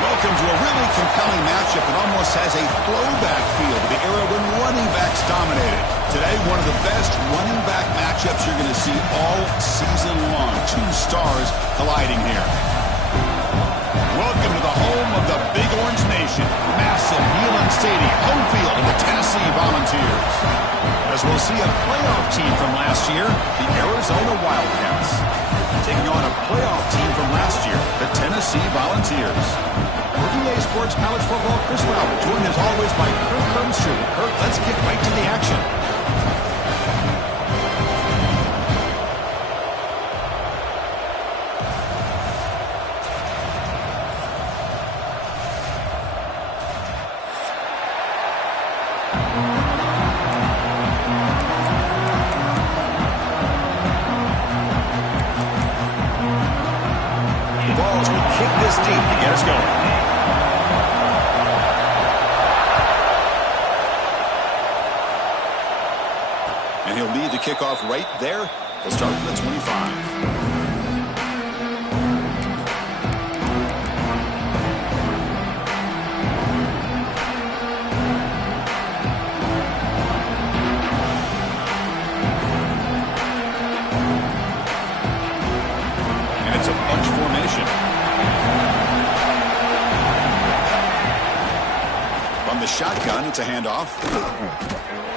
Welcome to a really compelling matchup that almost has a throwback feel to the era when running backs dominated. Today, one of the best running back matchups you're going to see all season long. Two stars colliding here. Welcome to the home of the Big Orange Nation. Massive Neyland Stadium, home field of the Tennessee Volunteers. As we'll see a playoff team from last year, the Arizona Wildcats, taking on a playoff team from last year, the Tennessee Volunteers. For EA Sports College Football, Chris Robert, joined as always by Kirk Hermstreet. Kirk, let's get right to the action. The Vols will kick this deep to get us going. And he'll lead the kickoff right there. He'll start from the 25. And it's a bunch formation. From the shotgun, it's a handoff.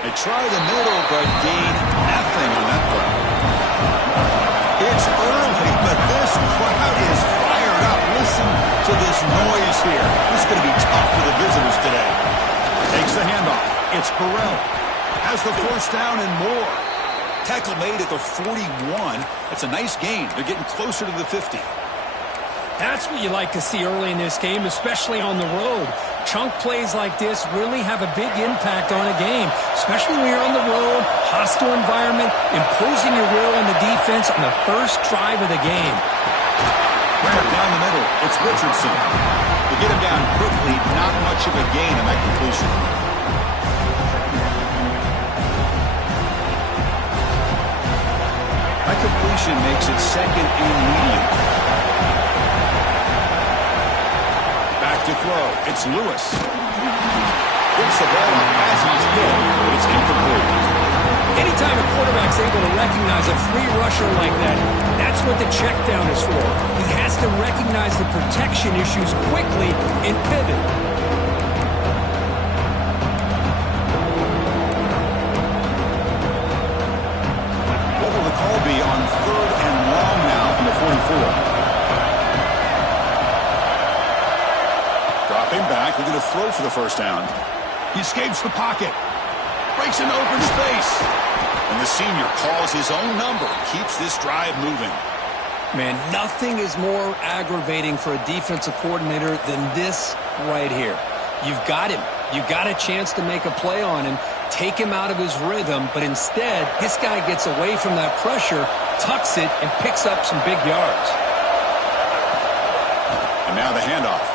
They try the middle, but gain nothing on that play. It's early, but this crowd is fired up. Listen to this noise here. This is going to be tough for the visitors today. Takes the handoff. It's Burrell. Has the first down and more. Tackle made at the 41. That's a nice gain. They're getting closer to the 50. That's what you like to see early in this game, especially on the road. Chunk plays like this really have a big impact on a game, especially when you're on the road, hostile environment, imposing your will on the defense on the first drive of the game. Right down the middle, it's Richardson. To get him down quickly, not much of a gain on that completion. That completion makes it second and medium. To throw. It's Lewis. Gets the ball up as he's hit, but it's incomplete. Anytime a quarterback's able to recognize a free rusher like that, that's what the check down is for. He has to recognize the protection issues quickly and pivot. What will the call be on 3rd and long now from the 44? Dropping back, looking to throw for the first down. He escapes the pocket. Breaks into open space. And the senior calls his own number. Keeps this drive moving. Man, nothing is more aggravating for a defensive coordinator than this right here. You've got him. You've got a chance to make a play on him, take him out of his rhythm, but instead, this guy gets away from that pressure, tucks it, and picks up some big yards. And now the handoff.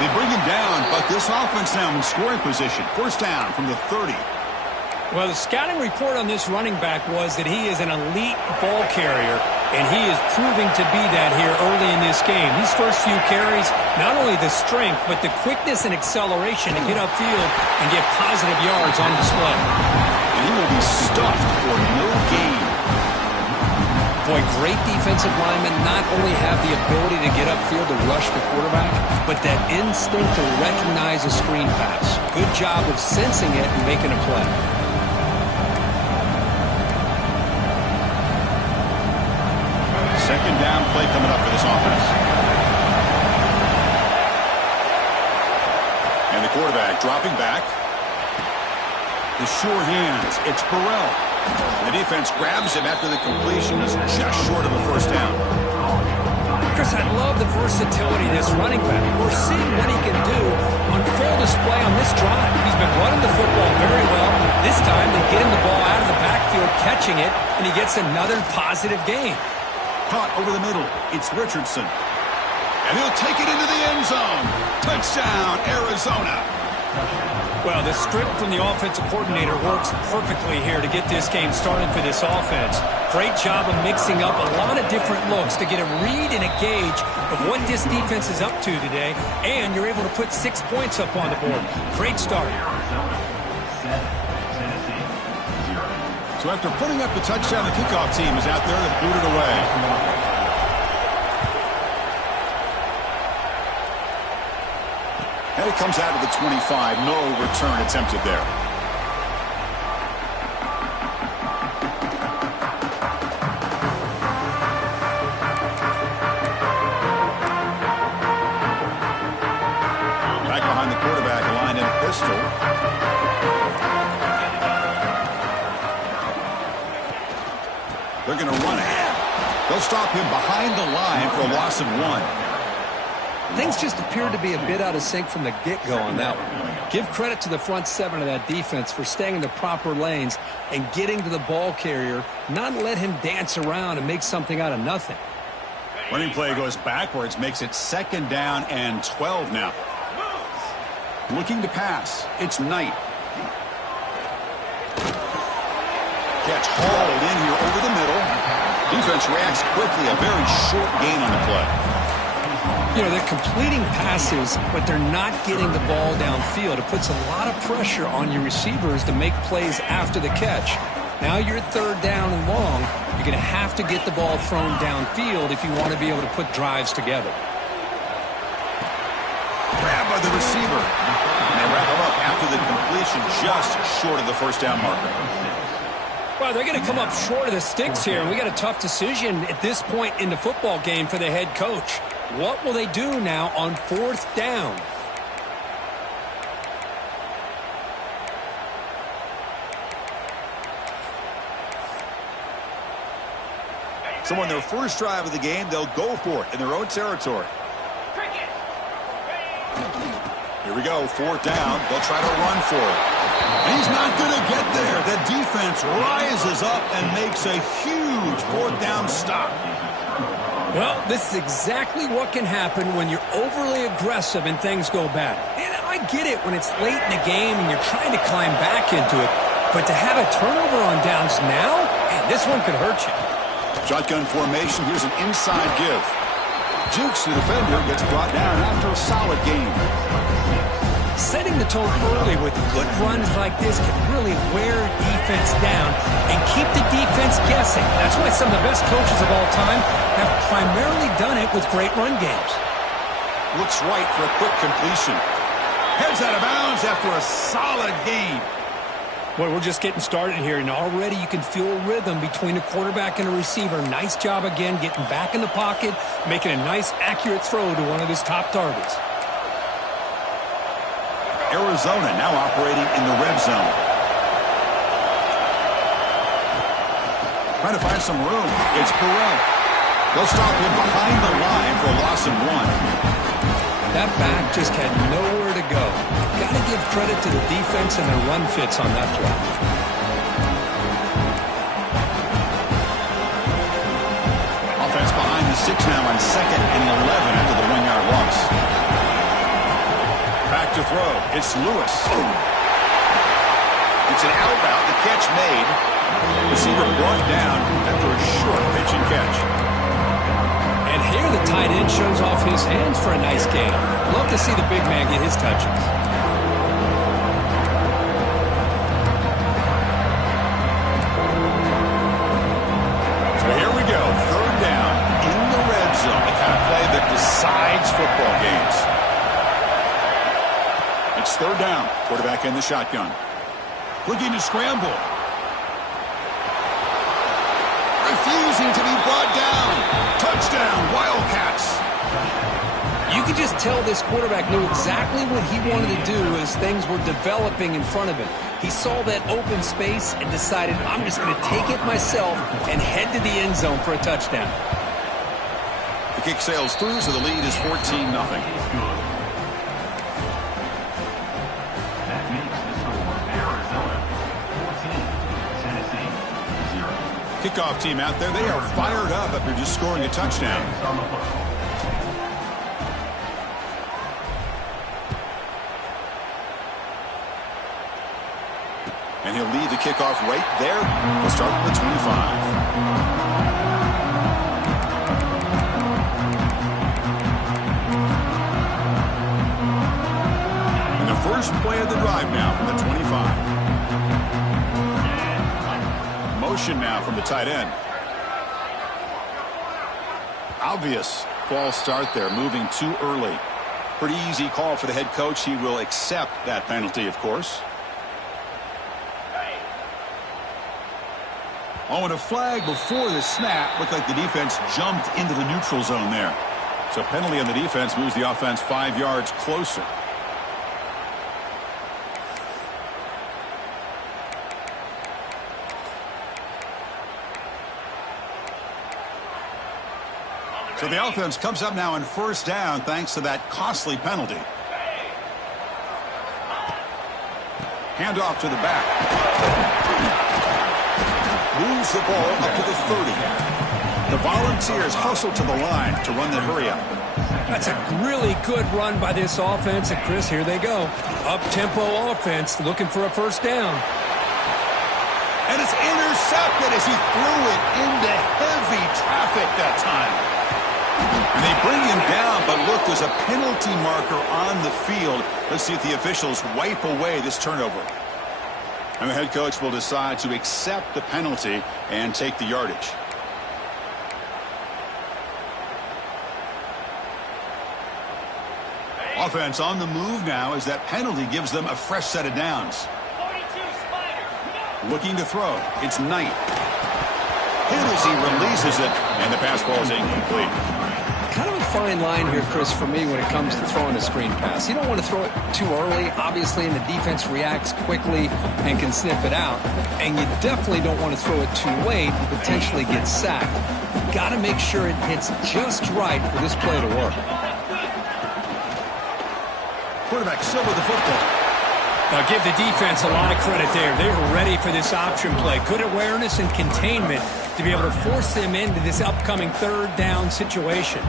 They bring him down, but this offense now in scoring position. First down from the 30. Well, the scouting report on this running back was that he is an elite ball carrier, and he is proving to be that here early in this game. These first few carries, not only the strength, but the quickness and acceleration to get upfield and get positive yards on display. And he will be stuffed for no gain. Boy, great defensive linemen not only have the ability to get upfield to rush the quarterback, but that instinct to recognize a screen pass. Good job of sensing it and making a play. Second down play coming up for this offense. And the quarterback dropping back. The sure hands. It's Burrell. The defense grabs him after the completion is just short of a first down. Chris, I love the versatility of this running back. We're seeing what he can do on full display on this drive. He's been running the football very well. This time they get him the ball out of the backfield, catching it, and he gets another positive gain. Caught over the middle. It's Richardson. And he'll take it into the end zone. Touchdown, Arizona. Well, the script from the offensive coordinator works perfectly here to get this game started for this offense. Great job of mixing up a lot of different looks to get a read and a gauge of what this defense is up to today, and you're able to put 6 points up on the board. Great start. So after putting up the touchdown, the kickoff team is out there and booted it away. And it comes out of the 25. No return attempted there. Back behind the quarterback, aligned in a pistol. They're going to run it. They'll stop him behind the line for a loss of 1. Things just appeared to be a bit out of sync from the get-go on that one. Give credit to the front seven of that defense for staying in the proper lanes and getting to the ball carrier, not let him dance around and make something out of nothing. Running play goes backwards, makes it 2nd down and 12 now. Looking to pass. It's Knight. Catch hauled in here over the middle. Defense reacts quickly. A very short gain on the play. You know, they're completing passes, but they're not getting the ball downfield. It puts a lot of pressure on your receivers to make plays after the catch. Now you're 3rd down and long. You're going to have to get the ball thrown downfield if you want to be able to put drives together. Grab by the receiver. And they wrap him up after the completion, just short of the first down marker. Well, they're going to come up short of the sticks here, and we got a tough decision at this point in the football game for the head coach. What will they do now on 4th down? So on their first drive of the game, they'll go for it in their own territory. Here we go, 4th down. They'll try to run for it. And he's not going to get there. The defense rises up and makes a huge 4th down stop. Well, this is exactly what can happen when you're overly aggressive and things go bad. And I get it when it's late in the game and you're trying to climb back into it. But to have a turnover on downs now, man, this one could hurt you. Shotgun formation. Here's an inside give. Jukes, the defender, gets brought down after a solid game. Setting the tone early with good runs like this can really wear defense down and keep the defense guessing. That's why some of the best coaches of all time have primarily done it with great run games. Looks right for a quick completion. Heads out of bounds after a solid game. Boy, we're just getting started here, and already you can feel a rhythm between a quarterback and a receiver. Nice job again getting back in the pocket, making a nice, accurate throw to one of his top targets. Arizona now operating in the red zone. Trying to find some room. It's Burrell. They'll stop him behind the line for a loss of 1. That back just had nowhere to go. Got to give credit to the defense and their run fits on that play. Offense behind the 6 now on 2nd and 11 after the 1-yard loss. Back to throw. It's Lewis. It's It's an out route. The catch made. Receiver brought down after a short pitch and catch. And here the tight end shows off his hands for a nice gain. Love to see the big man get his touches. So here we go. Third down in the red zone. The kind of play that decides football games. It's third down. Quarterback in the shotgun. Looking to scramble. Refusing to be brought down. Touchdown, Wildcats. You could just tell this quarterback knew exactly what he wanted to do as things were developing in front of him. He saw that open space and decided, I'm just going to take it myself and head to the end zone for a touchdown. The kick sails through, so the lead is 14-0. Kickoff team out there, they are fired up after just scoring a touchdown. And he'll lead the kickoff right there. He'll start at the 25. And the first play of the drive now from the 25. Motion now from the tight end. Obvious false start there, moving too early. Pretty easy call for the head coach. He will accept that penalty, of course. Oh, and a flag before the snap. Looked like the defense jumped into the neutral zone there. So penalty on the defense moves the offense 5 yards closer. So the offense comes up now in first down thanks to that costly penalty. Handoff to the back. Moves the ball up to the 30. The Volunteers hustle to the line to run the hurry up. That's a really good run by this offense. And Chris, here they go. Up-tempo offense looking for a first down. And it's intercepted as he threw it into heavy traffic that time. And they bring him down, but look, there's a penalty marker on the field. Let's see if the officials wipe away this turnover. And the head coach will decide to accept the penalty and take the yardage. Offense on the move now as that penalty gives them a fresh set of downs. Looking to throw. It's Knight. Hit as he releases it, and the pass ball is incomplete. Kind of a fine line here, Chris, for me when it comes to throwing a screen pass. You don't want to throw it too early, obviously, and the defense reacts quickly and can sniff it out. And you definitely don't want to throw it too late and potentially get sacked. Got to make sure it hits just right for this play to work. Quarterback still with the football. Now give the defense a lot of credit there. They were ready for this option play. Good awareness and containment to be able to force them into this upcoming third down situation.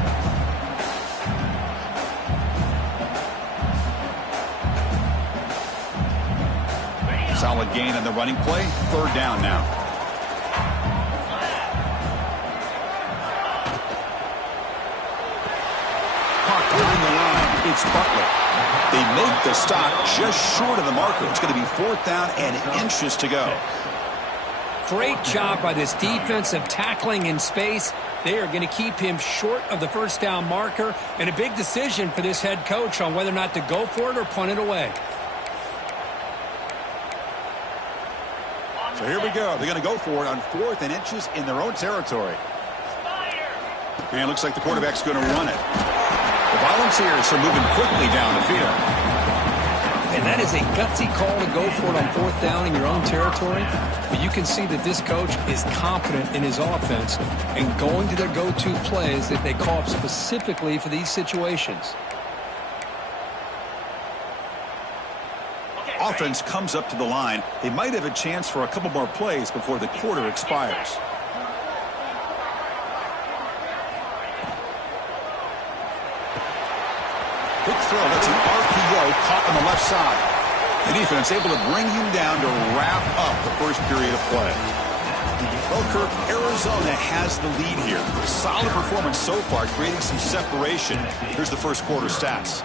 Solid gain on the running play. Third down now. Caught behind the line. It's Butler. They make the stop just short of the marker. It's going to be fourth down and inches to go. Great job by this defensive tackling in space. They are going to keep him short of the first down marker, and a big decision for this head coach on whether or not to go for it or punt it away. So here we go. They're going to go for it on fourth and inches in their own territory. And it looks like the quarterback's going to run it. The Volunteers are moving quickly down the field. And that is a gutsy call to go for it on fourth down in your own territory. But you can see that this coach is confident in his offense and going to their go-to plays that they call up specifically for these situations. Offense comes up to the line. They might have a chance for a couple more plays before the quarter expires. Quick throw. That's an RPO caught on the left side. The defense able to bring him down to wrap up the first period of play. Well, Kirk, Arizona has the lead here. Solid performance so far, creating some separation. Here's the first quarter stats.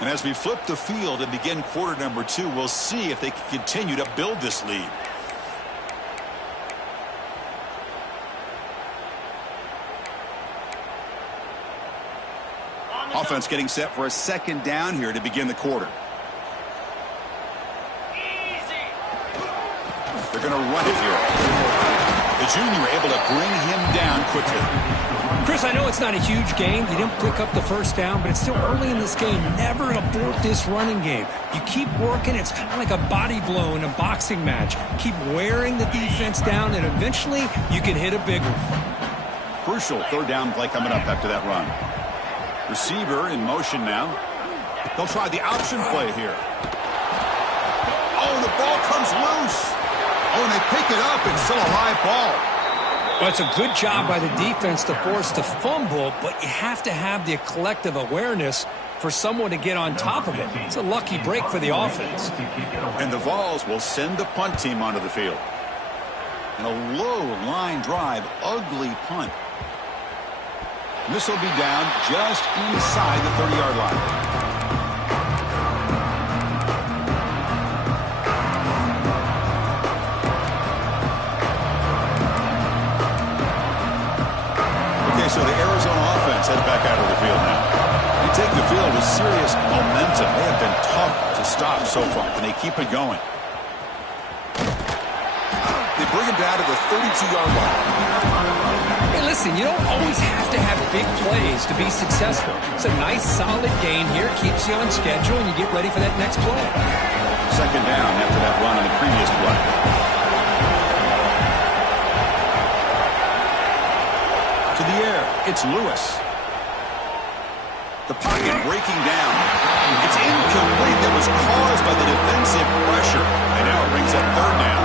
And as we flip the field and begin quarter number 2, we'll see if they can continue to build this lead. Offense getting set for a second down here to begin the quarter. They're going to run it here. The junior able to bring him down quickly. Chris, I know it's not a huge gain. You didn't pick up the first down, but it's still early in this game. Never abort this running game. You keep working. It's kind of like a body blow in a boxing match. Keep wearing the defense down, and eventually you can hit a big one. Crucial third down play coming up after that run. Receiver in motion now. They'll try the option play here. Oh, the ball comes loose. Oh, and they pick it up. It's still a live ball. Well, it's a good job by the defense to force the fumble, but you have to have the collective awareness for someone to get on top of it. It's a lucky break for the offense. And the Vols will send the punt team onto the field. And a low line drive, ugly punt. This will be down just inside the 30-yard line. Okay, so the Arizona offense heads back out of the field now. They take the field with serious momentum. They have been tough to stop so far. Can they keep it going? They bring him down to the 32-yard line. Hey, listen, you don't always have to have big plays to be successful. It's a nice, solid gain here. Keeps you on schedule, and you get ready for that next play. Second down after that run on the previous play. To the air, it's Lewis. The pocket breaking down. It's incomplete. That was caused by the defensive pressure. And now it brings up third down.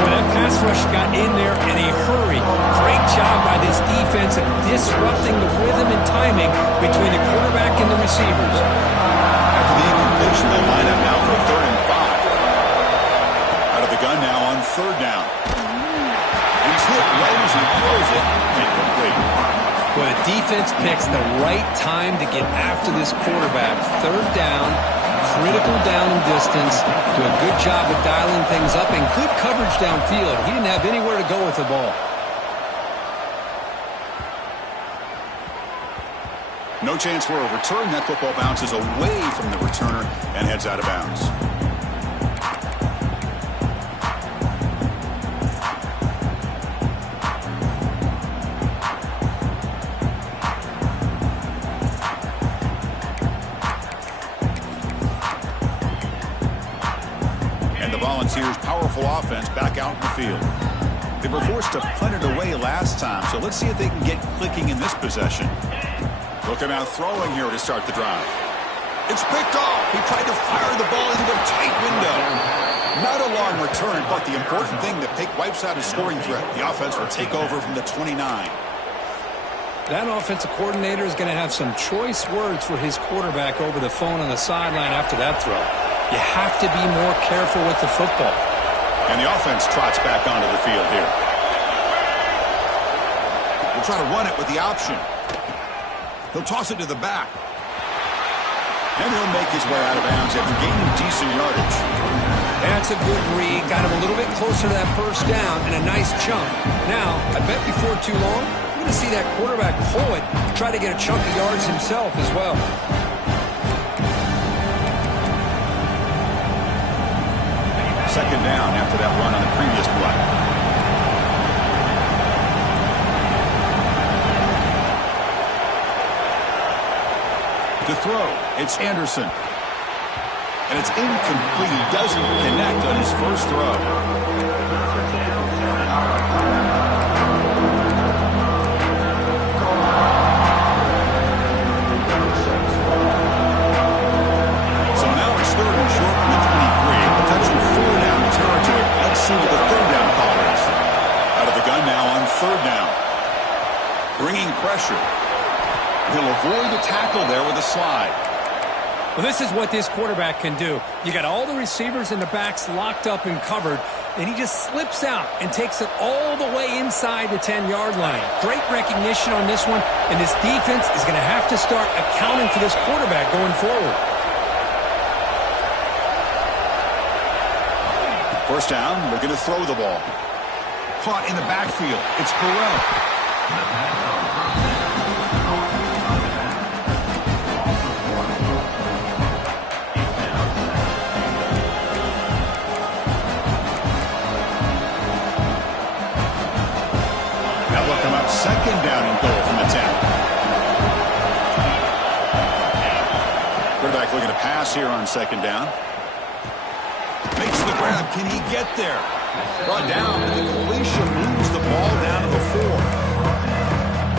Well, that pass rush got in there in a hurry. Great job by this defense of disrupting the rhythm and timing between the quarterback and the receivers. After the incompletion, they line up now for 3rd and 5. Out of the gun now on third down. And he's hit right as he throws it. Incomplete. Well, the defense picks the right time to get after this quarterback. Third down. Critical down and distance. Do a good job of dialing things up and good coverage downfield. He didn't have anywhere to go with the ball. No chance for a return. That football bounces away from the returner and heads out of bounds. Volunteers' powerful offense back out in the field. They were forced to punt it away last time, so let's see if they can get clicking in this possession. Looking out throwing here to start the drive. It's picked off. He tried to fire the ball into a tight window. Not a long return, but the important thing, the pick wipes out a scoring threat. The offense will take over from the 29. That offensive coordinator is going to have some choice words for his quarterback over the phone on the sideline after that throw. You have to be more careful with the football. And the offense trots back onto the field here. We'll try to run it with the option. He'll toss it to the back. And he'll make his way out of bounds after gaining decent yardage. That's a good read. Got him a little bit closer to that first down and a nice chunk. Now, I bet before too long, we're going to see that quarterback pull it, try to get a chunk of yards himself as well. Second down after that run on the previous play. To throw, it's Anderson. And it's incomplete. He doesn't connect on his first throw. So now it's 3rd and short from the 23. Potential 4-down territory. Let's see what the 3rd down call is. Out of the gun now on 3rd down. Bringing pressure. He'll avoid the tackle there with a slide. Well, this is what this quarterback can do. You got all the receivers and the backs locked up and covered, and he just slips out and takes it all the way inside the 10-yard line. Great recognition on this one, and this defense is going to have to start accounting for this quarterback going forward. First down, we're going to throw the ball. Caught in the backfield. It's Burrell. That will come up second down and goal from the 10. Quarterback looking to pass here on second down. Makes the grab. Can he get there? Brought down, and the completion moves the ball down to the 4.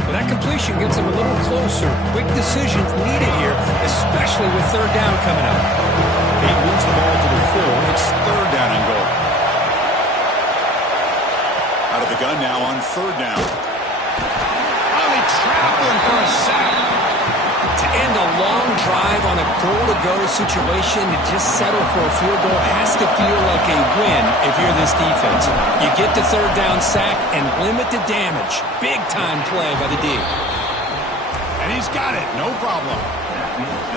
Well, that completion gets him a little closer. Quick decisions needed here, especially with third down coming up. He moves the ball to the 4. It's third down and goal. Out of the gun now on third down. Oh, they trap him for a sack. To end a long drive on a goal-to-go situation, to just settle for a field goal has to feel like a win if you're this defense. You get the third down sack and limit the damage. Big-time play by the D. And he's got it. No problem.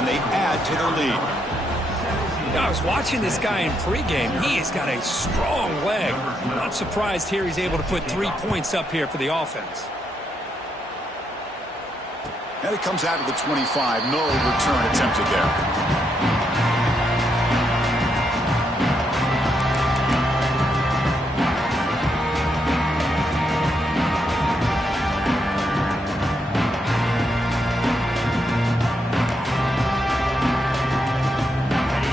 And they add to their lead. I was watching this guy in pregame. He has got a strong leg. Not surprised here he's able to put 3 points up here for the offense. And it comes out of the 25. No return attempted there.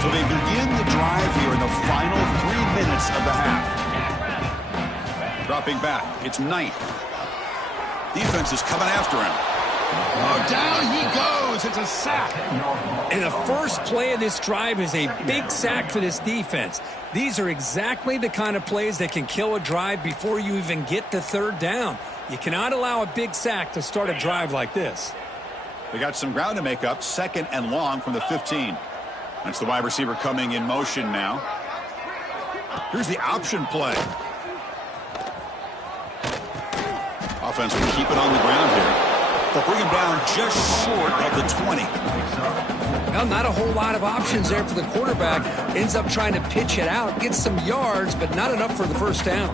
So they begin the drive here in the final 3 minutes of the half. Dropping back. It's Knight. Defense is coming after him. Oh, down he goes. It's a sack. And the first play of this drive is a big sack for this defense. These are exactly the kind of plays that can kill a drive before you even get to third down. You cannot allow a big sack to start a drive like this. They got some ground to make up. Second and long from the 15. That's the wide receiver coming in motion now. Here's the option play. Offense will keep it on the ground here. They'll bring him down just short of the 20. Well, not a whole lot of options there for the quarterback. Ends up trying to pitch it out, gets some yards, but not enough for the first down.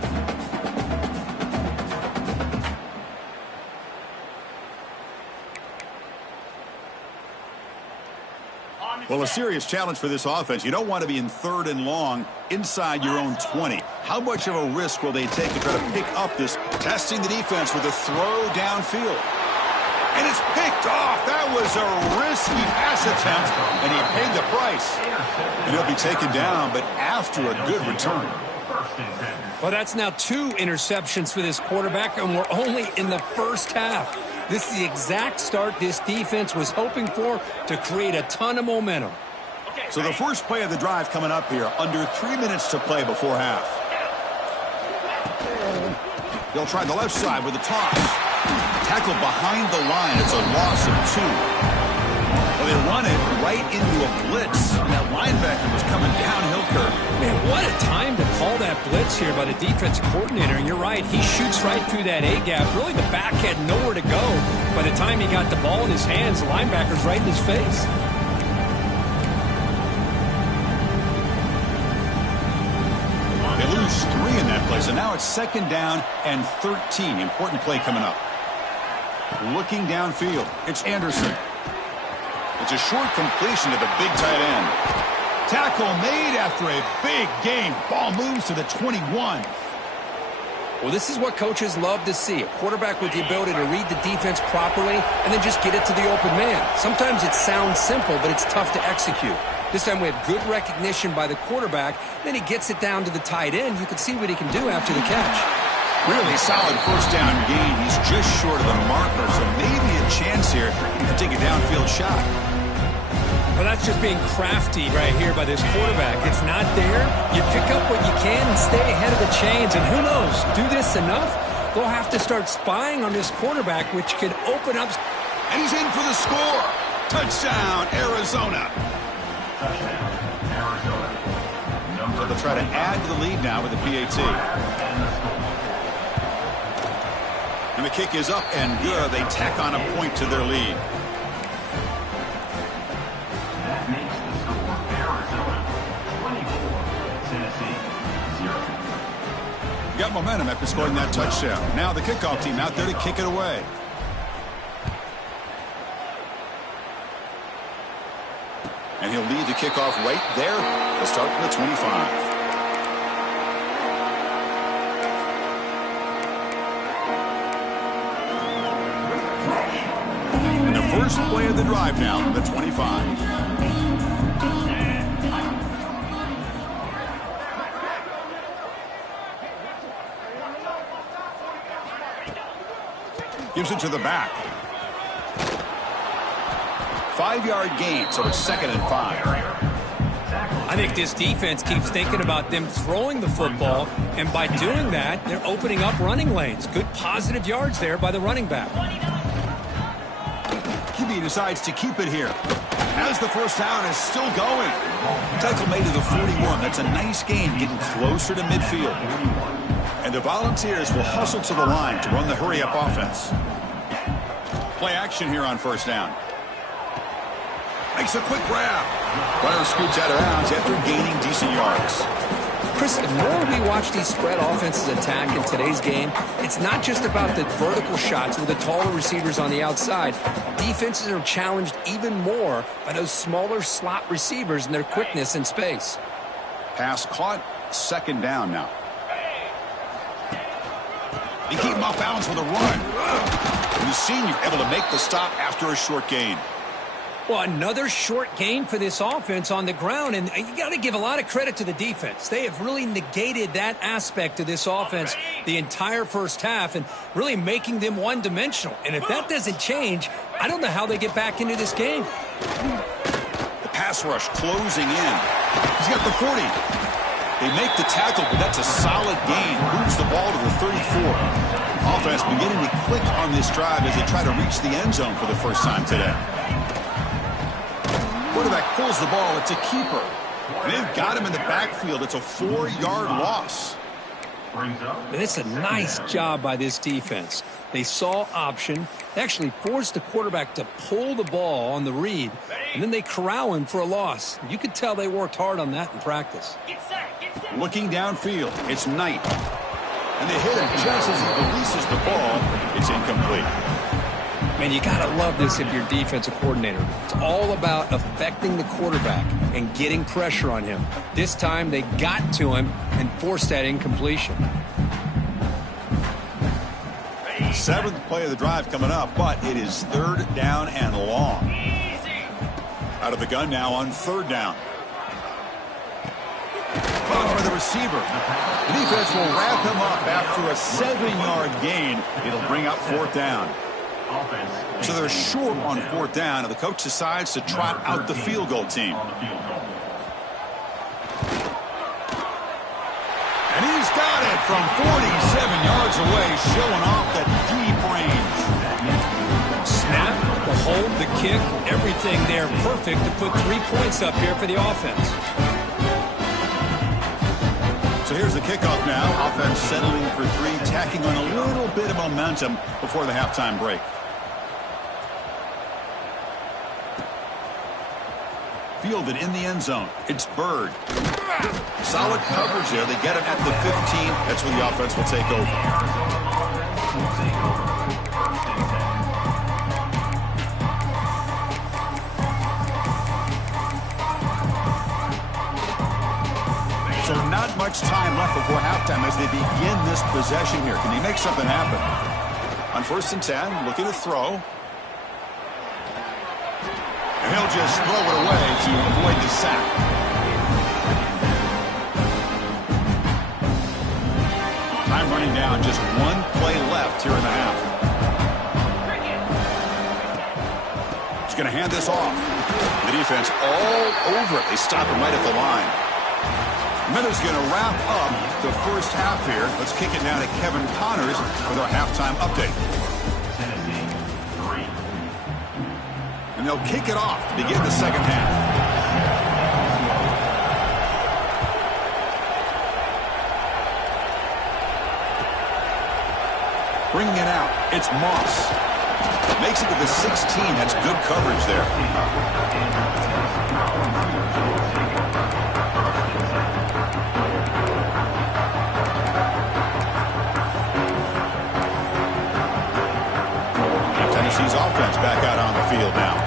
Well, a serious challenge for this offense. You don't want to be in third and long inside your own 20. How much of a risk will they take to try to pick up this? Testing the defense with a throw downfield. And it's picked off. That was a risky pass attempt, and he paid the price. And he'll be taken down, but after a good return. Well, that's now 2 interceptions for this quarterback, and we're only in the first half. This is the exact start this defense was hoping for to create a ton of momentum. So the first play of the drive coming up here, under 3 minutes to play before half. They'll try the left side with a toss. Tackled behind the line. It's a loss of 2. Well, they run it right into a blitz. And that linebacker was coming downhill curve. Man, what a time to call that blitz here by the defensive coordinator. And you're right, he shoots right through that A-gap. Really, the back had nowhere to go. By the time he got the ball in his hands, the linebacker's right in his face. They lose 3 in that play. So now it's second down and 13. Important play coming up. Looking downfield. It's Anderson. It's a short completion to the big tight end. Tackle made after a big game. Ball moves to the 21. Well, this is what coaches love to see. A quarterback with the ability to read the defense properly and then just get it to the open man. Sometimes it sounds simple, but it's tough to execute. This time we have good recognition by the quarterback. Then he gets it down to the tight end. You can see what he can do after the catch. Really solid first down gain. He's just short of the marker, so maybe a chance here to take a downfield shot. Well, that's just being crafty right here by this quarterback. It's not there. You pick up what you can and stay ahead of the chains. And who knows, do this enough, they'll have to start spying on this quarterback, which could open up. And he's in for the score. Touchdown, Arizona. So they'll try to add to the lead now with the PAT. And the kick is up and good. They tack on a point to their lead. That makes the score Arizona 24, Tennessee 0. Got momentum after scoring that touchdown. Now the kickoff team out there to kick it away. And he'll lead the kickoff right there. They'll start from the 25. And the first play of the drive now from the 25. Gives it to the back. 5-yard gain, so it's 2nd and 5. I think this defense keeps thinking about them throwing the football, and by doing that, they're opening up running lanes. Good positive yards there by the running back. QB decides to keep it here. As the first down is still going. Tackle made to the 41. That's a nice gain, getting closer to midfield. And the Volunteers will hustle to the line to run the hurry-up offense. Play action here on first down. Makes a quick grab. Runner scoots out of bounds after gaining decent yards. Chris, the more we watch these spread offenses attack in today's game, it's not just about the vertical shots with the taller receivers on the outside. Defenses are challenged even more by those smaller slot receivers and their quickness in space. Pass caught. 2nd down now. They keep him off balance with a run. And the senior able to make the stop after a short gain. Well, another short gain for this offense on the ground, and you got to give a lot of credit to the defense. They have really negated that aspect of this offense the entire first half and really making them one-dimensional. And if that doesn't change, I don't know how they get back into this game. The pass rush closing in. He's got the 40. They make the tackle, but that's a solid gain. Moves the ball to the 34. Offense beginning to click on this drive as they try to reach the end zone for the first time today. Quarterback pulls the ball. It's a keeper. And they've got him in the backfield. It's a 4-yard loss. And it's a nice job by this defense. They saw option. They actually forced the quarterback to pull the ball on the read, and then they corral him for a loss. You could tell they worked hard on that in practice. Looking downfield, it's Knight. And they hit him just as he releases the ball. It's incomplete. Man, you got to love this if you're a defensive coordinator. It's all about affecting the quarterback and getting pressure on him. This time they got to him and forced that incompletion. 7th play of the drive coming up, but it is 3rd down and long. Out of the gun now on 3rd down. Caught by the receiver. The defense will wrap him up after a 7-yard gain. It'll bring up 4th down. So they're short on 4th down, and the coach decides to trot out the field goal team. And he's got it from 47 yards away, showing off that deep range. Snap, the hold, the kick, everything there perfect to put 3 points up here for the offense. So here's the kickoff now. Offense settling for 3, tacking on a little bit of momentum before the halftime break. Fielded in the end zone. It's Bird. Solid coverage there. They get him at the 15. That's where the offense will take over. So not much time left before halftime as they begin this possession here. Can he make something happen? On 1st and 10, looking to throw. And he'll just throw it away to avoid the sack. Time running down, just 1 play left here in the half. He's going to hand this off. The defense all over it. They stop him right at the line. Miller's going to wrap up the first half here. Let's kick it now to Kevin Connors with our halftime update. And they'll kick it off to begin the second half. Bringing it out, it's Moss. Makes it to the 16. That's good coverage there. Tennessee's offense back out on the field now.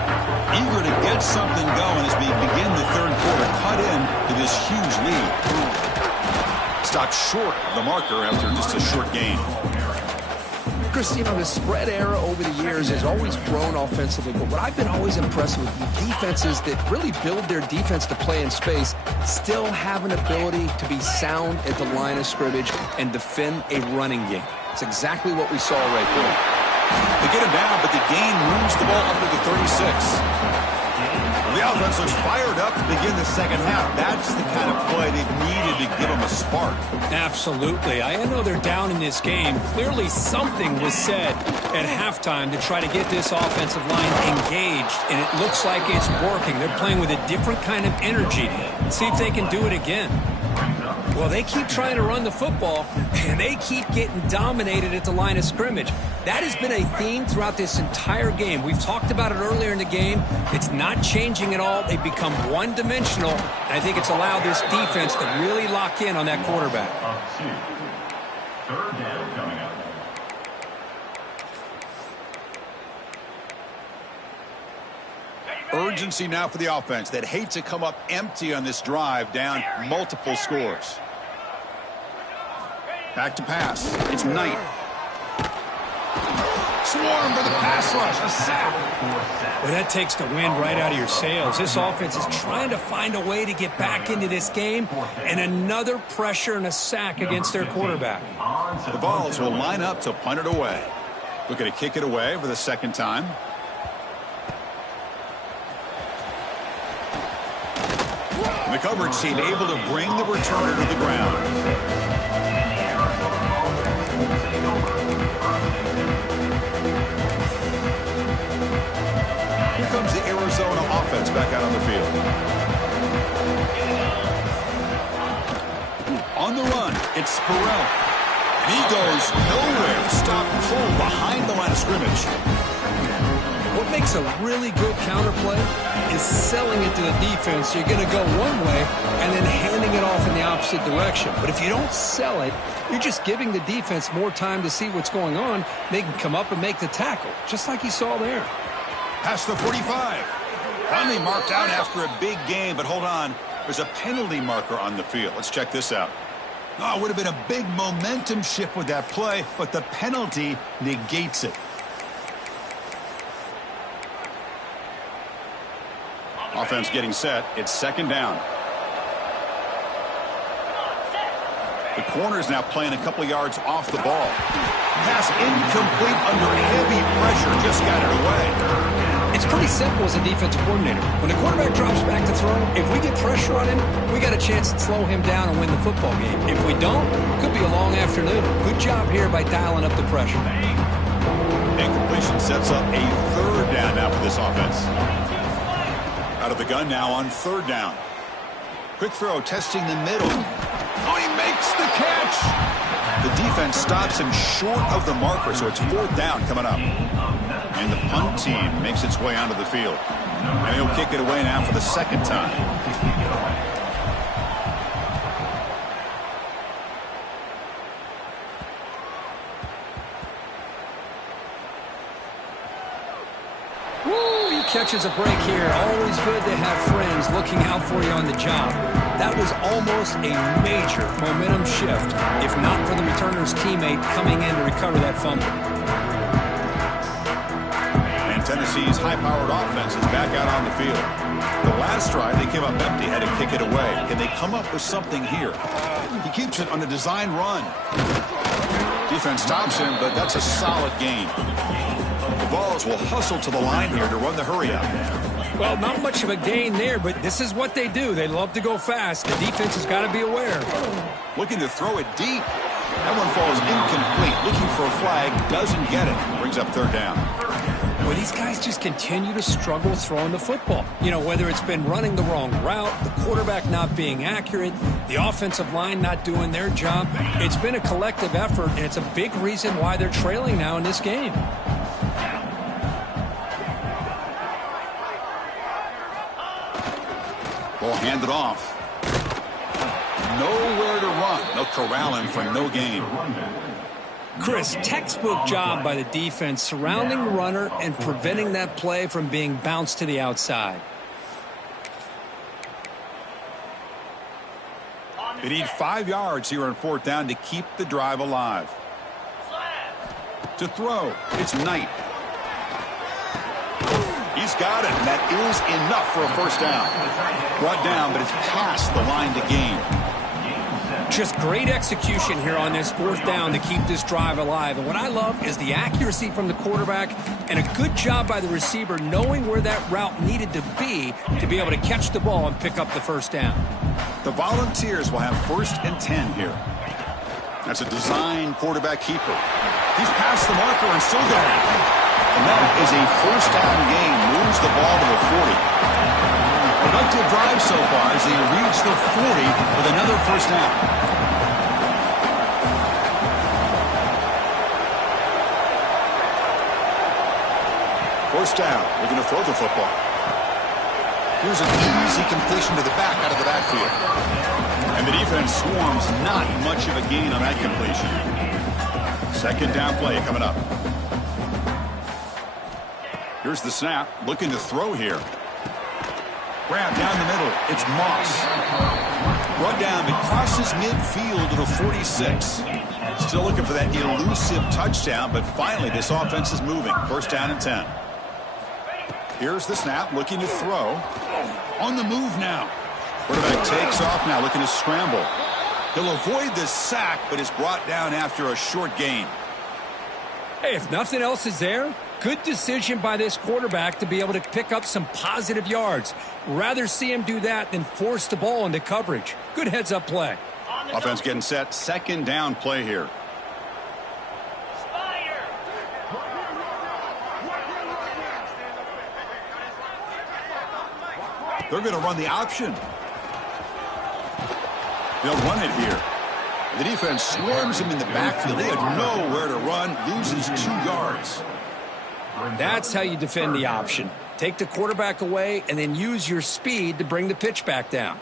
Eager to get something going as we begin the third quarter. Cut in to this huge lead. Stopped short of the marker after just a short gain. Chris, you know, the spread era over the years has always grown offensively, but what I've been always impressed with defenses that really build their defense to play in space still have an ability to be sound at the line of scrimmage and defend a running game. It's exactly what we saw right there. They get him down, but the gain moves the ball under the 36. The offense looks fired up to begin the second half. That's the kind of play they've needed to give them a spark. Absolutely. I know they're down in this game. Clearly something was said at halftime to try to get this offensive line engaged, and it looks like it's working. They're playing with a different kind of energy. Let's see if they can do it again. Well, they keep trying to run the football, and they keep getting dominated at the line of scrimmage. That has been a theme throughout this entire game. We've talked about it earlier in the game. It's not changing at all. They've become one-dimensional. I think it's allowed this defense to really lock in on that quarterback. Third down coming up. Urgency now for the offense that hate to come up empty on this drive, down multiple scores. Back to pass. It's Knight. Swarm for the pass rush. A sack. Well, that takes the wind right out of your sails. This offense is trying to find a way to get back into this game, and another pressure and a sack against their quarterback. The Vols will line up to punt it away. Looking to kick it away for the second time. And the coverage team able to bring the returner to the ground. Here comes the Arizona offense back out on the field. On the run, it's Spurrell. And he goes nowhere. Stop cold behind the line of scrimmage. What makes a really good counterplay is selling it to the defense. You're going to go one way and then handing it off in the opposite direction. But if you don't sell it, you're just giving the defense more time to see what's going on. They can come up and make the tackle, just like you saw there. Past the 45. Finally marked out after a big game, but hold on. There's a penalty marker on the field. Let's check this out. Oh, it would have been a big momentum shift with that play, but the penalty negates it. Offense getting set. It's second down. The corner's now playing a couple yards off the ball. Pass incomplete under heavy pressure. Just got it away. It's pretty simple as a defensive coordinator. When the quarterback drops back to throw, if we get pressure on him, we got a chance to slow him down and win the football game. If we don't, it could be a long afternoon. Good job here by dialing up the pressure. Incompletion sets up a third down now for this offense. Out of the gun now on third down. Quick throw testing the middle. Oh, he makes the catch. The defense stops him short of the marker, so it's fourth down coming up. And the punt team makes its way onto the field. And he'll kick it away now for the second time. Woo, he catches a break here. Always good to have friends looking out for you on the job. That was almost a major momentum shift, if not for the returner's teammate coming in to recover that fumble. And Tennessee's high-powered offense is back out on the field. The last drive, they came up empty, had to kick it away. Can they come up with something here? He keeps it on a design run. Defense stops him, but that's a solid gain. The Vols will hustle to the line here to run the hurry-up. Well, not much of a gain there, but this is what they do. They love to go fast. The defense has got to be aware. Looking to throw it deep. That one falls incomplete. Looking for a flag, doesn't get it. Brings up third down. Well, these guys just continue to struggle throwing the football. You know, whether it's been running the wrong route, the quarterback not being accurate, the offensive line not doing their job. It's been a collective effort, and it's a big reason why they're trailing now in this game. Ball handed off. Nowhere to run. They'll corral him for no gain. Chris, textbook job by the defense surrounding the runner and preventing that play from being bounced to the outside. They need 5 yards here on 4th down to keep the drive alive. To throw, it's Knight. He's got it, and that is enough for a first down. Brought down, but it's past the line to gain. Just great execution here on this 4th down to keep this drive alive. And what I love is the accuracy from the quarterback and a good job by the receiver knowing where that route needed to be able to catch the ball and pick up the first down. The Volunteers will have 1st and 10 here. That's a design quarterback keeper. He's past the marker and still going. And that is a first down gain. Moves the ball to the 40. Productive drive so far as they reach the 40 with another first down. First down, looking to throw the football. Here's an easy completion to the back out of the backfield. And the defense swarms not much of a gain on that completion. Second down play coming up. Here's the snap, looking to throw here. Grab down the middle, it's Moss. Run down, it crosses midfield to the 46. Still looking for that elusive touchdown, but finally this offense is moving. First down and 10. Here's the snap, looking to throw. On the move now. Quarterback takes off now, looking to scramble. He'll avoid the sack, but is brought down after a short gain. Hey, if nothing else is there, good decision by this quarterback to be able to pick up some positive yards. Rather see him do that than force the ball into coverage. Good heads-up play. Offense getting set. Second down play here. They're going to run the option. They'll run it here. The defense swarms him in the backfield. They have nowhere to run. Loses 2 yards. That's how you defend the option. Take the quarterback away and then use your speed to bring the pitch back down.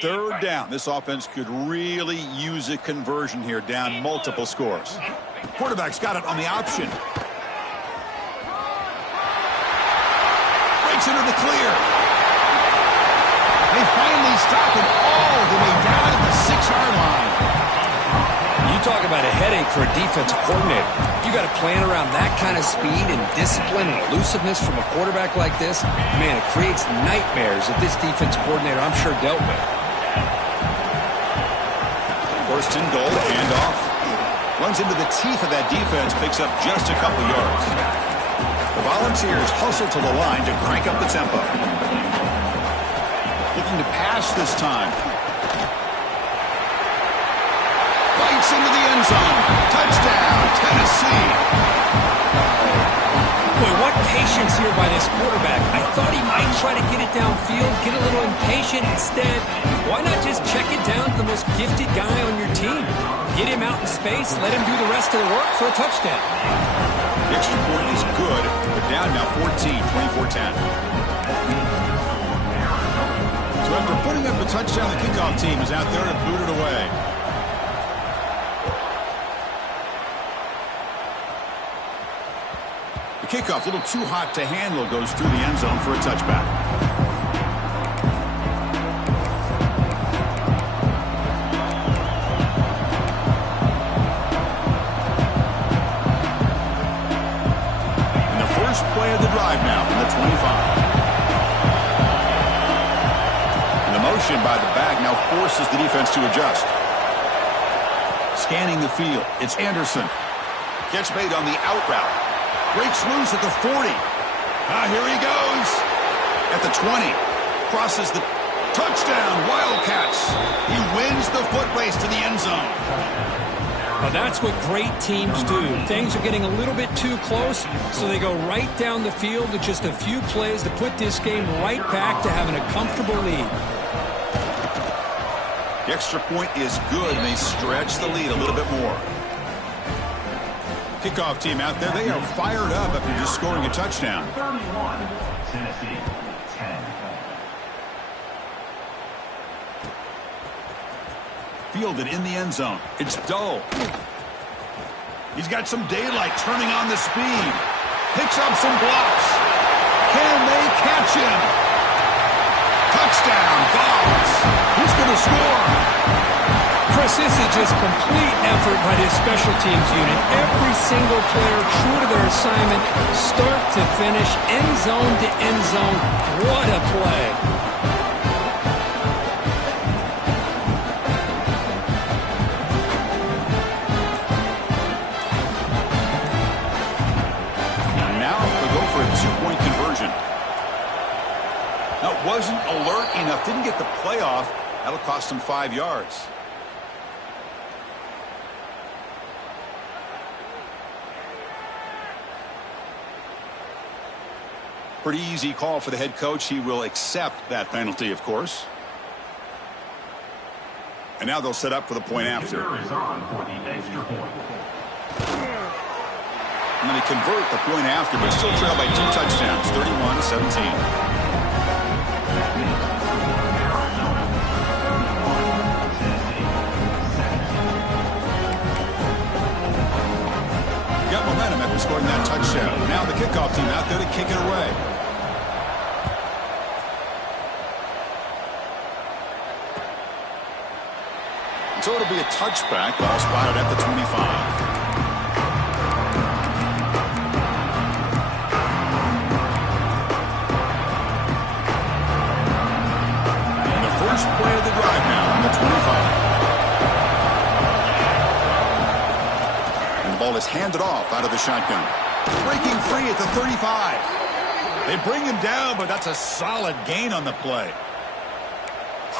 Third down. This offense could really use a conversion here, down multiple scores. Quarterback's got it on the option. Breaks into the clear. They finally stop it all the way down at the 6-yard line. You talk about a headache for a defensive coordinator. You got to plan around that kind of speed and discipline and elusiveness from a quarterback like this. Man, it creates nightmares that this defensive coordinator, I'm sure, dealt with. First and goal, handoff. Runs into the teeth of that defense, picks up just a couple yards. The Volunteers hustle to the line to crank up the tempo. Looking to pass this time. Bites into the end zone. Touchdown, Tennessee. Boy, what patience here by this quarterback. I thought he might try to get it downfield, get a little impatient. Instead, why not just check it down to the most gifted guy on your team? Get him out in space, let him do the rest of the work for a touchdown. The extra point is good. They're down now 14, 24-10. So after putting up a touchdown, the kickoff team is out there to boot it away. The kickoff, a little too hot to handle, goes through the end zone for a touchback. Play of the drive now from the 25. And the motion by the back now forces the defense to adjust. Scanning the field, it's Anderson. Catch made on the out route. Breaks loose at the 40. Here he goes. At the 20. Crosses the touchdown. Wildcats. He wins the foot race to the end zone. Well, that's what great teams do. Things are getting a little bit too close, so they go right down the field with just a few plays to put this game right back to having a comfortable lead. The extra point is good, and they stretch the lead a little bit more. Kickoff team out there, they are fired up after just scoring a touchdown. 31, Tennessee, 10. Fielded in the end zone. It's Doe. He's got some daylight turning on the speed. Picks up some blocks. Can they catch him? Touchdown, Dogs. Who's going to score? Chris, this is just complete effort by this special teams unit. Every single player true to their assignment, start to finish, end zone to end zone. What a play. Wasn't alert enough, didn't get the playoff. That'll cost him 5 yards. Pretty easy call for the head coach. He will accept that penalty, of course. And now they'll set up for the point after. Is on for the extra point. And then they convert the point after, but still trail by 2 touchdowns, 31-17. Got momentum after scoring that touchdown. Now the kickoff team out there to kick it away. So it'll be a touchback. Ball spotted at the 25. First play of the drive now on the 25. And the ball is handed off out of the shotgun. Breaking free at the 35. They bring him down, but that's a solid gain on the play.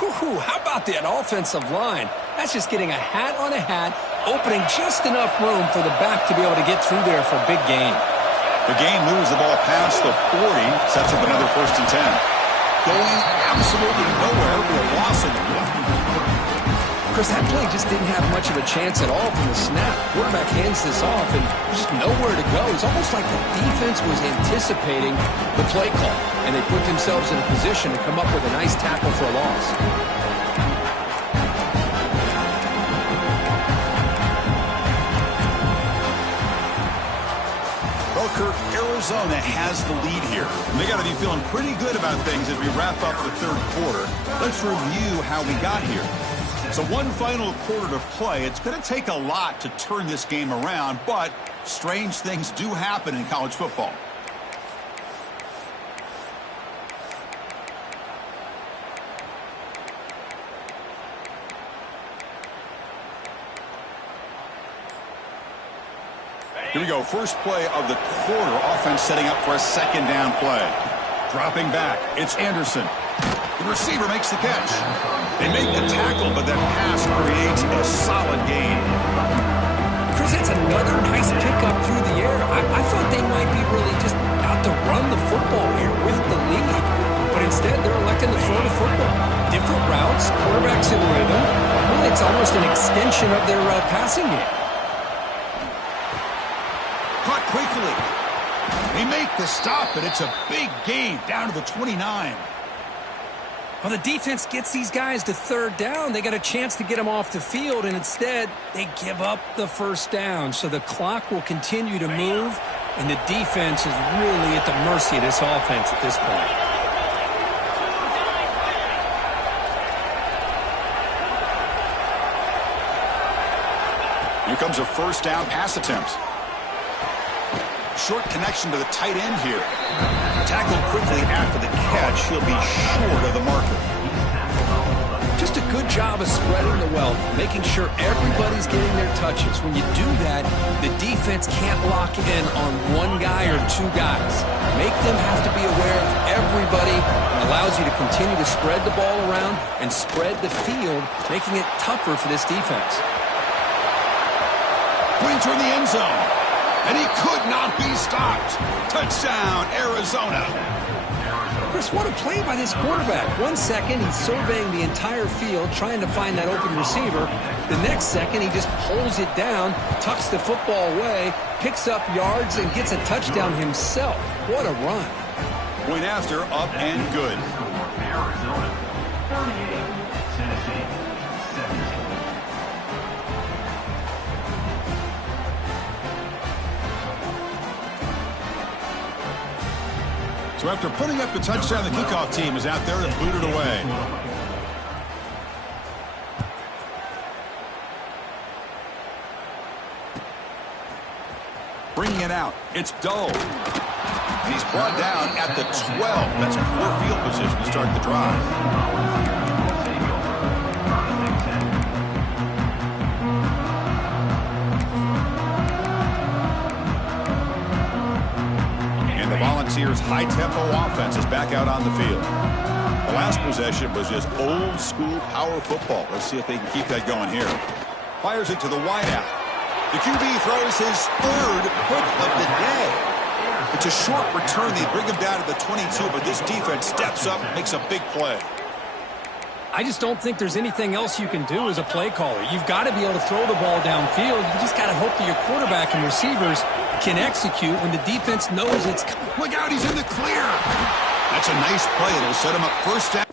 Whew, how about that offensive line? That's just getting a hat on a hat, opening just enough room for the back to be able to get through there for a big gain. The gain moves the ball past the 40, sets up another 1st and 10. Going absolutely nowhere with a loss of 1. Chris, that play just didn't have much of a chance at all from the snap. Quarterback hands this off, and there's just nowhere to go. It's almost like the defense was anticipating the play call, and they put themselves in a position to come up with a nice tackle for a loss. Arizona has the lead here. They got to be feeling pretty good about things as we wrap up the 3rd quarter. Let's review how we got here. So one final quarter to play. It's going to take a lot to turn this game around, but strange things do happen in college football. Here we go. First play of the quarter. Offense setting up for a 2nd down play. Dropping back. It's Anderson. The receiver makes the catch. They make the tackle, but that pass creates a solid gain. Chris, that's another nice pickup through the air. I thought they might be really just out to run the football here with the lead. But instead, they're electing to throw the football. Different routes, quarterbacks in rhythm. Really, it's almost an extension of their passing game. Caught quickly. They make the stop, and it's a big gain down to the 29. Well, the defense gets these guys to 3rd down. They got a chance to get them off the field, and instead, they give up the 1st down. So the clock will continue to move, and the defense is really at the mercy of this offense at this point. Here comes a 1st down pass attempt. Short connection to the tight end here. Tackled quickly after the catch. He'll be short of the marker. Just a good job of spreading the wealth, making sure everybody's getting their touches. When you do that, the defense can't lock in on one guy or two guys. Make them have to be aware of everybody. It allows you to continue to spread the ball around and spread the field, making it tougher for this defense. Winter in the end zone. And he could not be stopped. Touchdown, Arizona. Chris, what a play by this quarterback. 1 second, he's surveying the entire field, trying to find that open receiver. The next second, he just pulls it down, tucks the football away, picks up yards, and gets a touchdown himself. What a run. Point after, up and good. Arizona 38, Tennessee 17. So after putting up the touchdown, the kickoff team is out there and booted away. Bringing it out. It's Doe. He's brought down at the 12. That's poor field position to start the drive. Volunteers' high-tempo offense is back out on the field. The last possession was just old-school power football. Let's see if they can keep that going here. Fires it to the wideout. The QB throws his third hook of the day. It's a short return. They bring him down to the 22, but this defense steps up and makes a big play. I just don't think there's anything else you can do as a play caller. You've got to be able to throw the ball downfield. You just got to hope that your quarterback and receivers can execute when the defense knows it's coming. Look out, he's in the clear. That's a nice play. It'll set him up first down.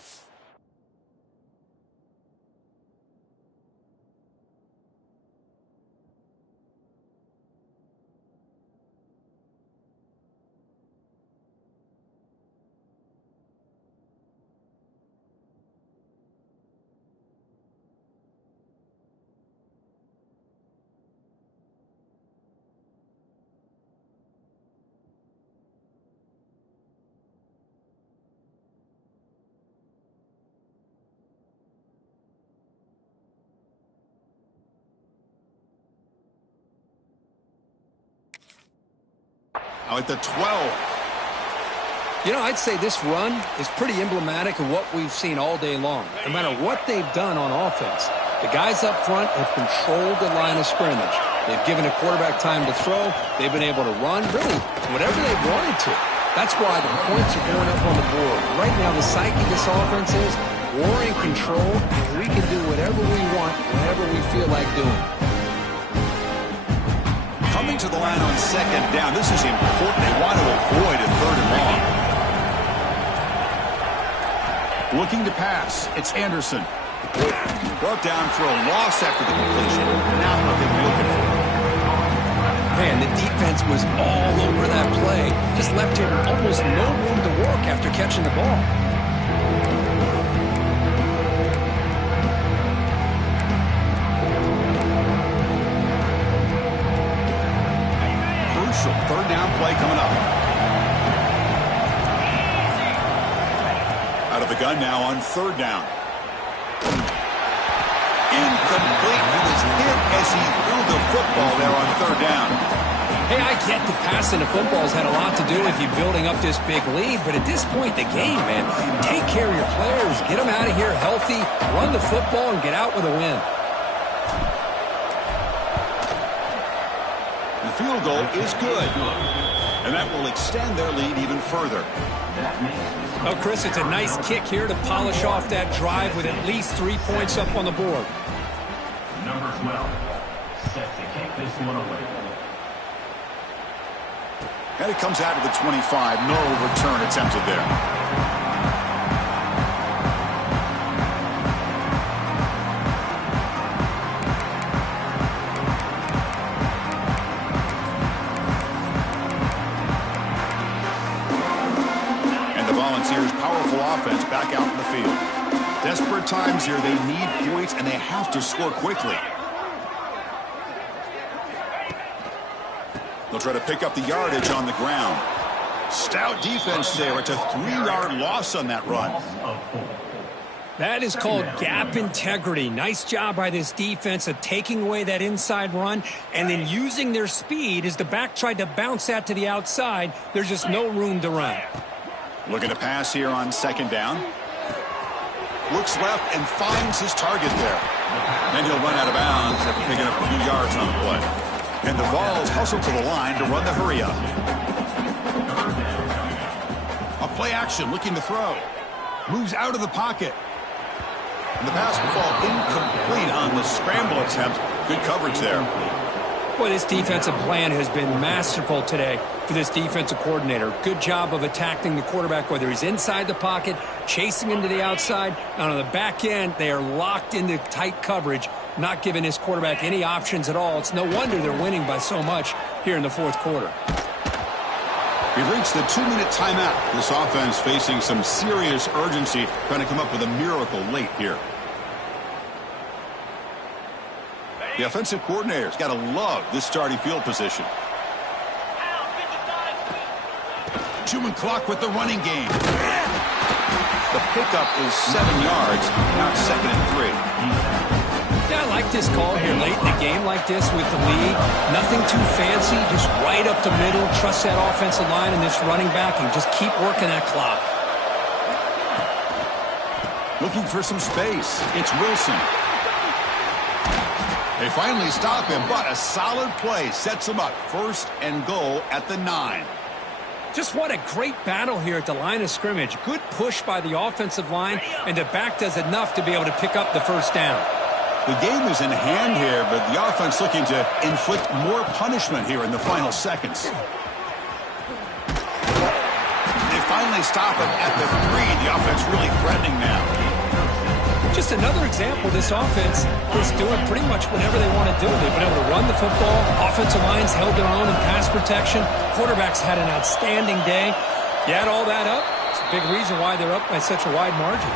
Now at the 12. You know, I'd say this run is pretty emblematic of what we've seen all day long. No matter what they've done on offense, the guys up front have controlled the line of scrimmage. They've given a quarterback time to throw. They've been able to run, really, whatever they've wanted to. That's why the points are going up on the board. Right now, the psyche of this offense is we're in control, and we can do whatever we want, whenever we feel like doing. Coming to the line on second down. This is important. They want to avoid a third and long. Looking to pass. It's Anderson. Brought down for a loss after the completion. Now what they were looking for. Man, the defense was all over that play. Just left him almost no room to work after catching the ball. Third down play coming up. Out of the gun now on third down. Incomplete. He was hit as he threw the football there on third down. Hey, I get the passing of football's had a lot to do with you building up this big lead, but at this point in the game, man, take care of your players, get them out of here healthy, run the football, and get out with a win. The field goal is good, and that will extend their lead even further. Oh, Chris, it's a nice kick here to polish off that drive with at least 3 points up on the board. Number 12, set to kick this one away. And it comes out to the 25. No return attempted there. Offense back out in the field. Desperate times here. They need points, and they have to score quickly. They'll try to pick up the yardage on the ground. Stout defense there. It's a 3-yard loss on that run. That is called gap integrity. Nice job by this defense of taking away that inside run and then using their speed as the back tried to bounce that to the outside. There's just no room to run. Looking to pass here on second down. Looks left and finds his target there. Then he'll run out of bounds after picking up a few yards on the play. And the Vols hustle to the line to run the hurry up. A play action looking to throw. Moves out of the pocket. And the pass will fall incomplete on the scramble attempt. Good coverage there. Boy, this defensive plan has been masterful today for this defensive coordinator. Good job of attacking the quarterback, whether he's inside the pocket, chasing him to the outside. And on the back end, they are locked into tight coverage, not giving his quarterback any options at all. It's no wonder they're winning by so much here in the fourth quarter. We've reached the 2-minute timeout. This offense facing some serious urgency, trying to come up with a miracle late here. The offensive coordinator's got to love this starting field position. Human clock with the running game. The pickup is 7 yards, now 2nd and 3. Yeah, I like this call here late in the game like this with the lead. Nothing too fancy, just right up the middle. Trust that offensive line and this running back and just keep working that clock. Looking for some space. It's Wilson. They finally stop him, but a solid play sets him up. 1st and goal at the 9. Just what a great battle here at the line of scrimmage. Good push by the offensive line, and the back does enough to be able to pick up the 1st down. The game is in hand here, but the offense looking to inflict more punishment here in the final seconds. They finally stop him at the 3. The offense really threatening now. Just another example, this offense is doing pretty much whatever they want to do. They've been able to run the football. Offensive lines held their own in pass protection. Quarterbacks had an outstanding day. You add all that up, it's a big reason why they're up by such a wide margin.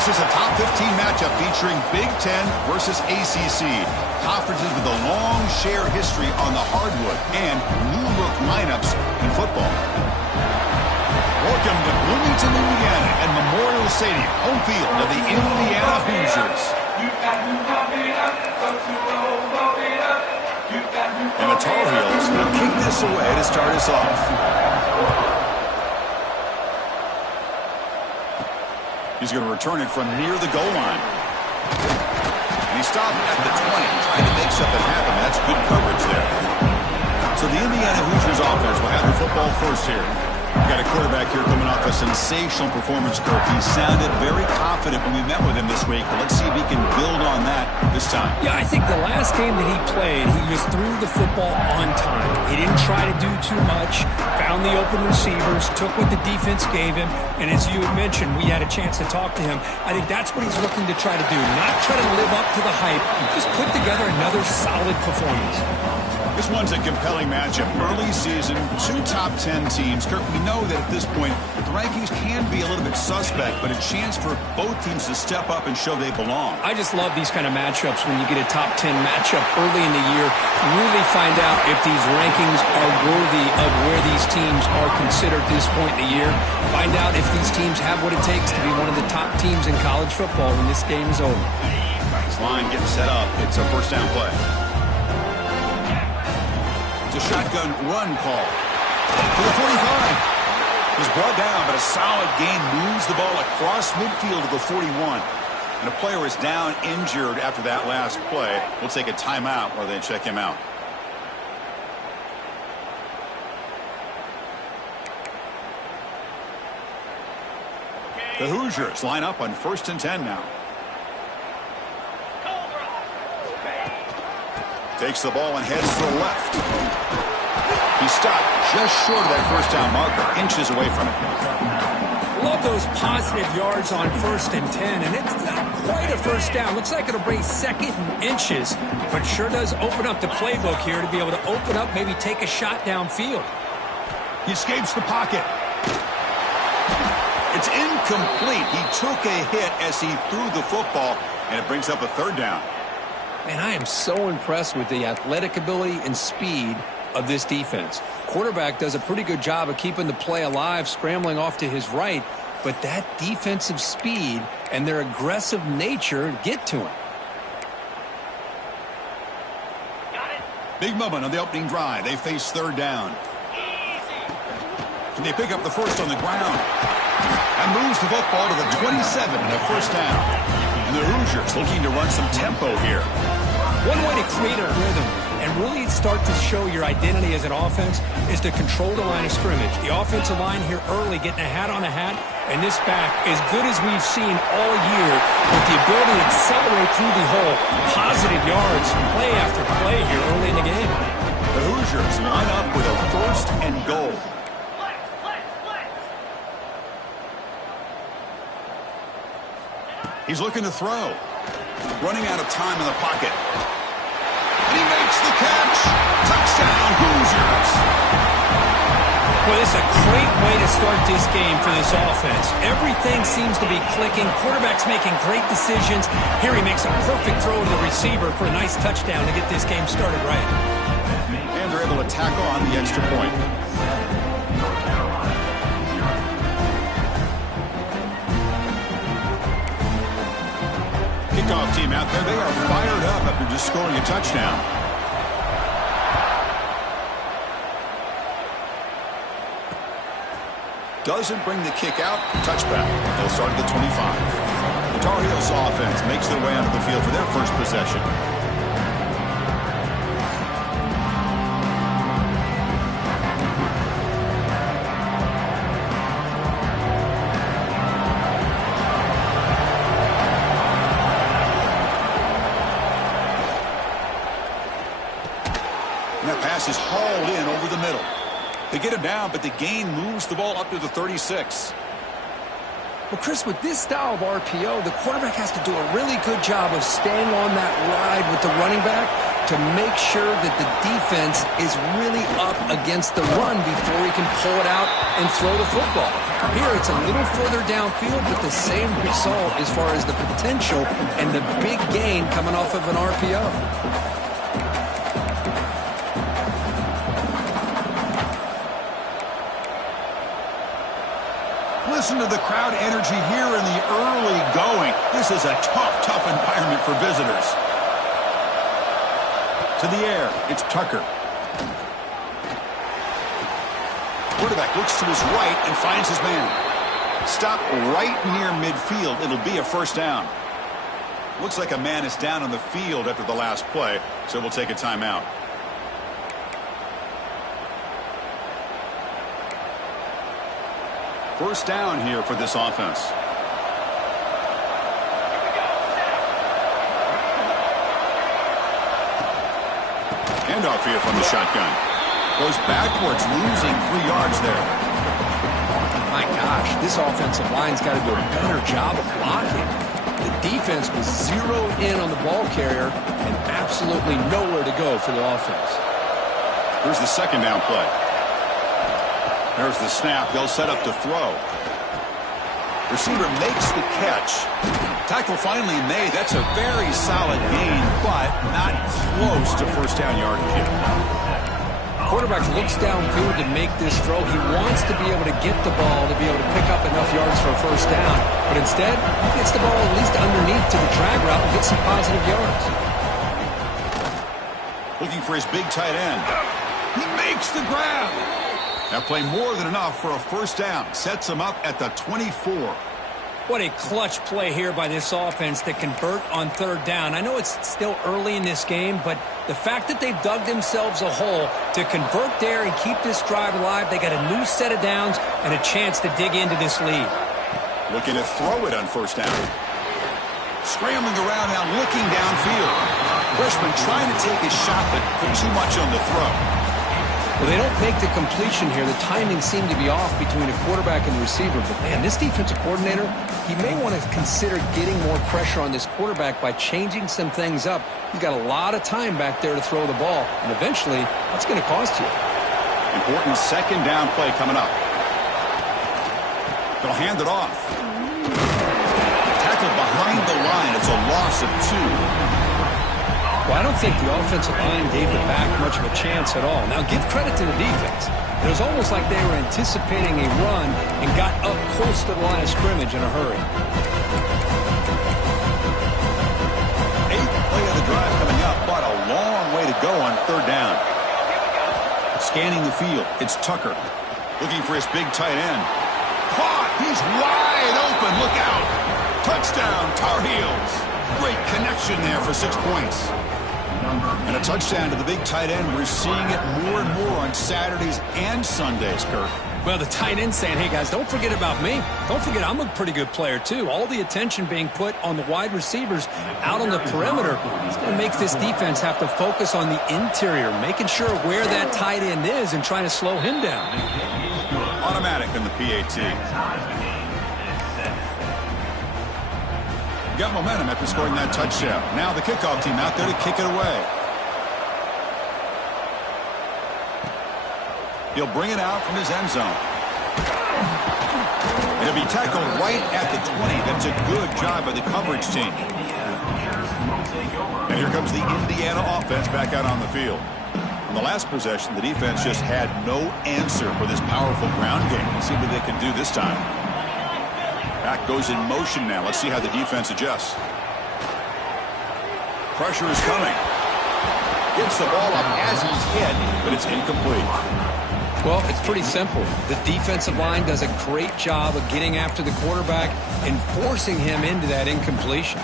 This is a top 15 matchup featuring Big Ten versus ACC. Conferences with a long shared history on the hardwood and new look lineups in football. Welcome to Bloomington, Indiana and Memorial Stadium, home field of the Indiana Hoosiers. And the Tar Heels will kick this away to start us off. He's going to return it from near the goal line. And he stopped at the 20, trying to make something happen. That's good coverage there. So the Indiana Hoosiers offense will have the football first here. We've got a quarterback here coming off a sensational performance, Kirk. He sounded very confident when we met with him this week, but let's see if he can build on that this time. Yeah, I think the last game that he played, he just threw the football on time. He didn't try to do too much, found the open receivers, took what the defense gave him, and as you had mentioned, we had a chance to talk to him. I think that's what he's looking to try to do, not try to live up to the hype, just put together another solid performance. This one's a compelling matchup. Early season, 2 top 10 teams. Kirk, we know that at this point, the rankings can be a little bit suspect, but a chance for both teams to step up and show they belong. I just love these kind of matchups when you get a top 10 matchup early in the year. Really find out if these rankings are worthy of where these teams are considered at this point in the year. Find out if these teams have what it takes to be one of the top teams in college football when this game is over. This line getting set up. It's a first down play. It's a shotgun run call to the 45. He's brought down, but a solid gain moves the ball across midfield to the 41. And a player is down injured after that last play. We'll take a timeout while they check him out. The Hoosiers line up on 1st and 10 now. Takes the ball and heads to the left. He stopped just short of that first down marker, inches away from it. Love those positive yards on 1st and 10, and it's not quite a first down. Looks like it'll bring 2nd and inches, but sure does open up the playbook here to be able to open up, maybe take a shot downfield. He escapes the pocket. It's incomplete. He took a hit as he threw the football, and it brings up a 3rd down. Man, I am so impressed with the athletic ability and speed of this defense. Quarterback does a pretty good job of keeping the play alive, scrambling off to his right, but that defensive speed and their aggressive nature get to him. Big moment on the opening drive. They face 3rd down. And they pick up the first on the ground. And moves the football to the 27 and a first down. And the Hoosiers looking to run some tempo here. One way to create a rhythm and really start to show your identity as an offense is to control the line of scrimmage. The offensive line here early getting a hat on a hat, and this back, as good as we've seen all year, with the ability to accelerate through the hole, positive yards, play after play here early in the game. The Hoosiers line up with a 1st and goal. He's looking to throw. Running out of time in the pocket. And he makes the catch. Touchdown, Hoosiers. Well, this is a great way to start this game for this offense. Everything seems to be clicking. Quarterback's making great decisions. Here he makes a perfect throw to the receiver for a nice touchdown to get this game started right. And they're able to tack on the extra point. Kickoff team out there. They are fired up after just scoring a touchdown. Doesn't bring the kick out. Touchback. They'll start at the 25. The Tar Heels offense makes their way onto the field for their first possession. Is hauled in over the middle. They get him down, but the gain moves the ball up to the 36. Well, Chris, with this style of RPO, the quarterback has to do a really good job of staying on that ride with the running back to make sure that the defense is really up against the run before he can pull it out and throw the football. Here, it's a little further downfield, but the same result as far as the potential and the big gain coming off of an RPO. Listen to the crowd energy here in the early going. This is a tough environment for visitors. To the air, it's Tucker. Quarterback looks to his right and finds his man. Stop right near midfield. It'll be a first down. Looks like a man is down on the field after the last play, so we'll take a timeout. First down here for this offense. Handoff here from the shotgun. Goes backwards, losing 3 yards there. My gosh, this offensive line's got to do a better job of blocking. The defense was zeroed in on the ball carrier and absolutely nowhere to go for the offense. Here's the second down play. There's the snap. They'll set up to throw. Receiver makes the catch. Tackle finally made. That's a very solid gain, but not close to first down yardage yet. Quarterback looks downfield to make this throw. He wants to be able to get the ball to be able to pick up enough yards for a first down. But instead, he gets the ball at least underneath to the drag route and gets some positive yards. Looking for his big tight end. He makes the grab. That play more than enough for a first down. Sets him up at the 24. What a clutch play here by this offense to convert on third down. I know it's still early in this game, but the fact that they've dug themselves a hole to convert there and keep this drive alive, they got a new set of downs and a chance to dig into this lead. Looking to throw it on first down. Scrambling around now, looking downfield. Freshman trying to take his shot, but put too much on the throw. Well, they don't make the completion here. The timing seemed to be off between a quarterback and the receiver. But, man, this defensive coordinator, he may want to consider getting more pressure on this quarterback by changing some things up. He's got a lot of time back there to throw the ball. And eventually, that's going to cost you. Important second down play coming up. They'll hand it off. Tackle behind the line. It's a loss of 2. Well, I don't think the offensive line gave the back much of a chance at all. Now, give credit to the defense. It was almost like they were anticipating a run and got up close to the line of scrimmage in a hurry. 8th play of the drive coming up, but a long way to go on third down. Scanning the field, it's Tucker. Looking for his big tight end. Caught! He's wide open! Look out! Touchdown, Tar Heels! Great connection there for 6 points. And a touchdown to the big tight end. We're seeing it more and more on Saturdays and Sundays, Kirk. Well, the tight end saying, hey, guys, don't forget about me. Don't forget I'm a pretty good player, too. All the attention being put on the wide receivers out on the perimeter. It's going to make this defense have to focus on the interior, making sure where that tight end is and trying to slow him down. Automatic in the PAT. Got momentum after scoring that touchdown. Now the kickoff team out there to kick it away. He'll bring it out from his end zone. It'll be tackled right at the 20. That's a good job by the coverage team. And here comes the Indiana offense back out on the field. In the last possession, the defense just had no answer for this powerful ground game. Let's see what they can do this time. Back goes in motion now. Let's see how the defense adjusts. Pressure is coming. Gets the ball up as he's hit, but it's incomplete. Well, it's pretty simple. The defensive line does a great job of getting after the quarterback and forcing him into that incompletion.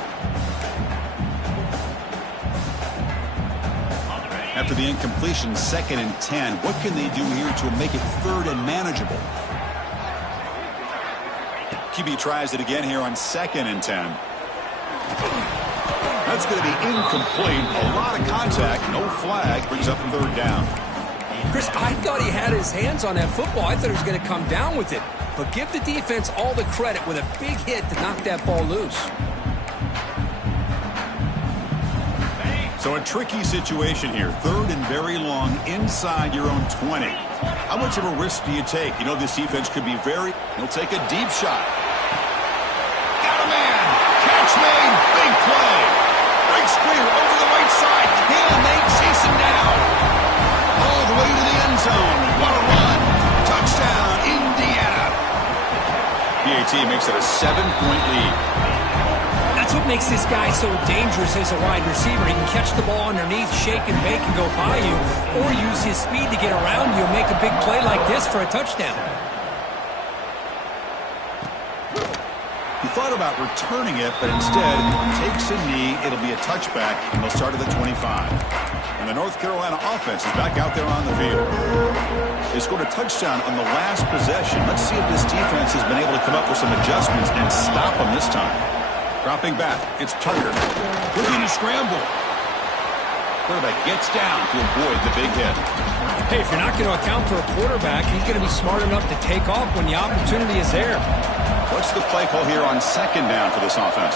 After the incompletion, 2nd and 10. What can they do here to make it 3rd and manageable? QB tries it again here on 2nd and 10. That's going to be incomplete. A lot of contact. No flag. Brings up 3rd down. Chris, I thought he had his hands on that football. I thought he was going to come down with it. But give the defense all the credit with a big hit to knock that ball loose. So a tricky situation here. 3rd and very long inside your own 20. How much of a risk do you take? You know this defense could be very... He'll take a deep shot. Got a man. Catch made. Big play. Breaks clear over the right side. Can they chase him down? All the way to the end zone. What a run. Touchdown, Indiana. PAT makes it a 7-point lead. That's what makes this guy so dangerous as a wide receiver. He can catch the ball underneath, shake and bake and go by you, or use his speed to get around you and make a big play like this for a touchdown. He thought about returning it, but instead takes a knee. It'll be a touchback, and they'll start at the 25. And the North Carolina offense is back out there on the field. They scored a touchdown on the last possession. Let's see if this defense has been able to come up with some adjustments and stop them this time. Dropping back, it's Tucker. Looking to scramble. Quarterback gets down to avoid the big hit. Hey, if you're not going to account for a quarterback, he's going to be smart enough to take off when the opportunity is there. What's the play call here on 2nd down for this offense?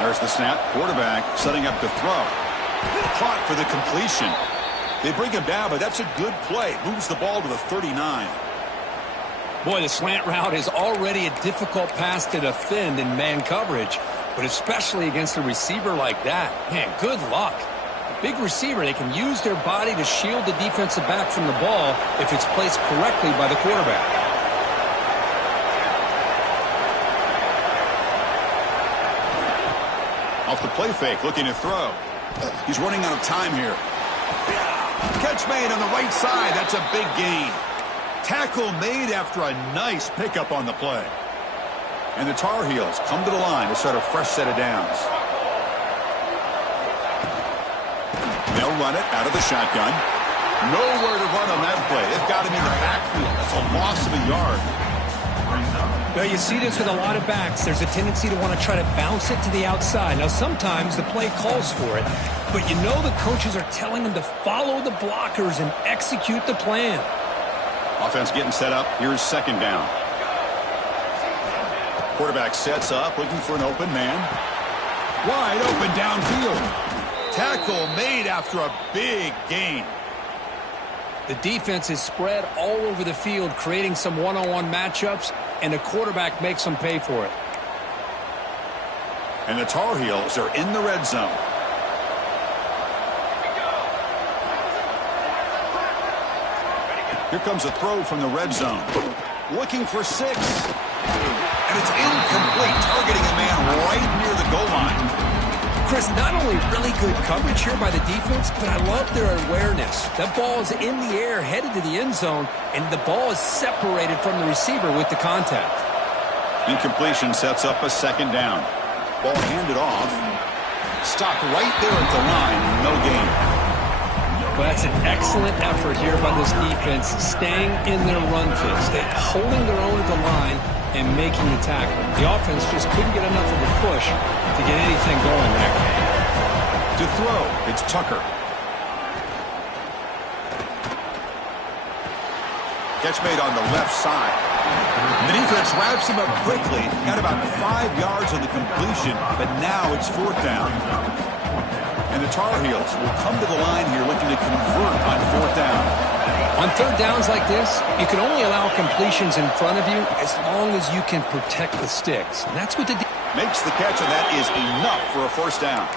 There's the snap. Quarterback setting up to throw. Caught for the completion. They bring him down, but that's a good play. Moves the ball to the 39. Boy, the slant route is already a difficult pass to defend in man coverage, but especially against a receiver like that. Man, good luck. A big receiver, they can use their body to shield the defensive back from the ball if it's placed correctly by the quarterback. Off the play fake, looking to throw. He's running out of time here. Catch made on the right side. That's a big gain. Tackle made after a nice pickup on the play. And the Tar Heels come to the line to start a fresh set of downs. They'll run it out of the shotgun. Nowhere to run on that play. They've got him in the backfield. That's a loss of a yard. Well, you see this with a lot of backs. There's a tendency to want to try to bounce it to the outside. Now, sometimes the play calls for it, but you know the coaches are telling them to follow the blockers and execute the plan. Offense getting set up. Here's 2nd down. Quarterback sets up, looking for an open man. Wide open downfield. Tackle made after a big gain. The defense is spread all over the field, creating some one-on-one matchups, and the quarterback makes them pay for it. And the Tar Heels are in the red zone. Here comes a throw from the red zone. Looking for 6. And it's incomplete, targeting a man right near the goal line. Chris, not only really good coverage here by the defense, but I love their awareness. That ball is in the air, headed to the end zone, and the ball is separated from the receiver with the contact. Incompletion sets up a 2nd down. Ball handed off. Stopped right there at the line. No gain. Well, that's an excellent effort here by this defense, staying in their run fix. They're holding their own at the line and making the tackle. The offense just couldn't get enough of a push to get anything going there. To throw, it's Tucker. Catch made on the left side. The defense wraps him up quickly. Got about 5 yards on the completion, but now it's 4th down. And the Tar Heels will come to the line here looking to convert on 4th down. On 3rd downs like this, you can only allow completions in front of you as long as you can protect the sticks. And that's what the makes the catch, and that is enough for a 1st down.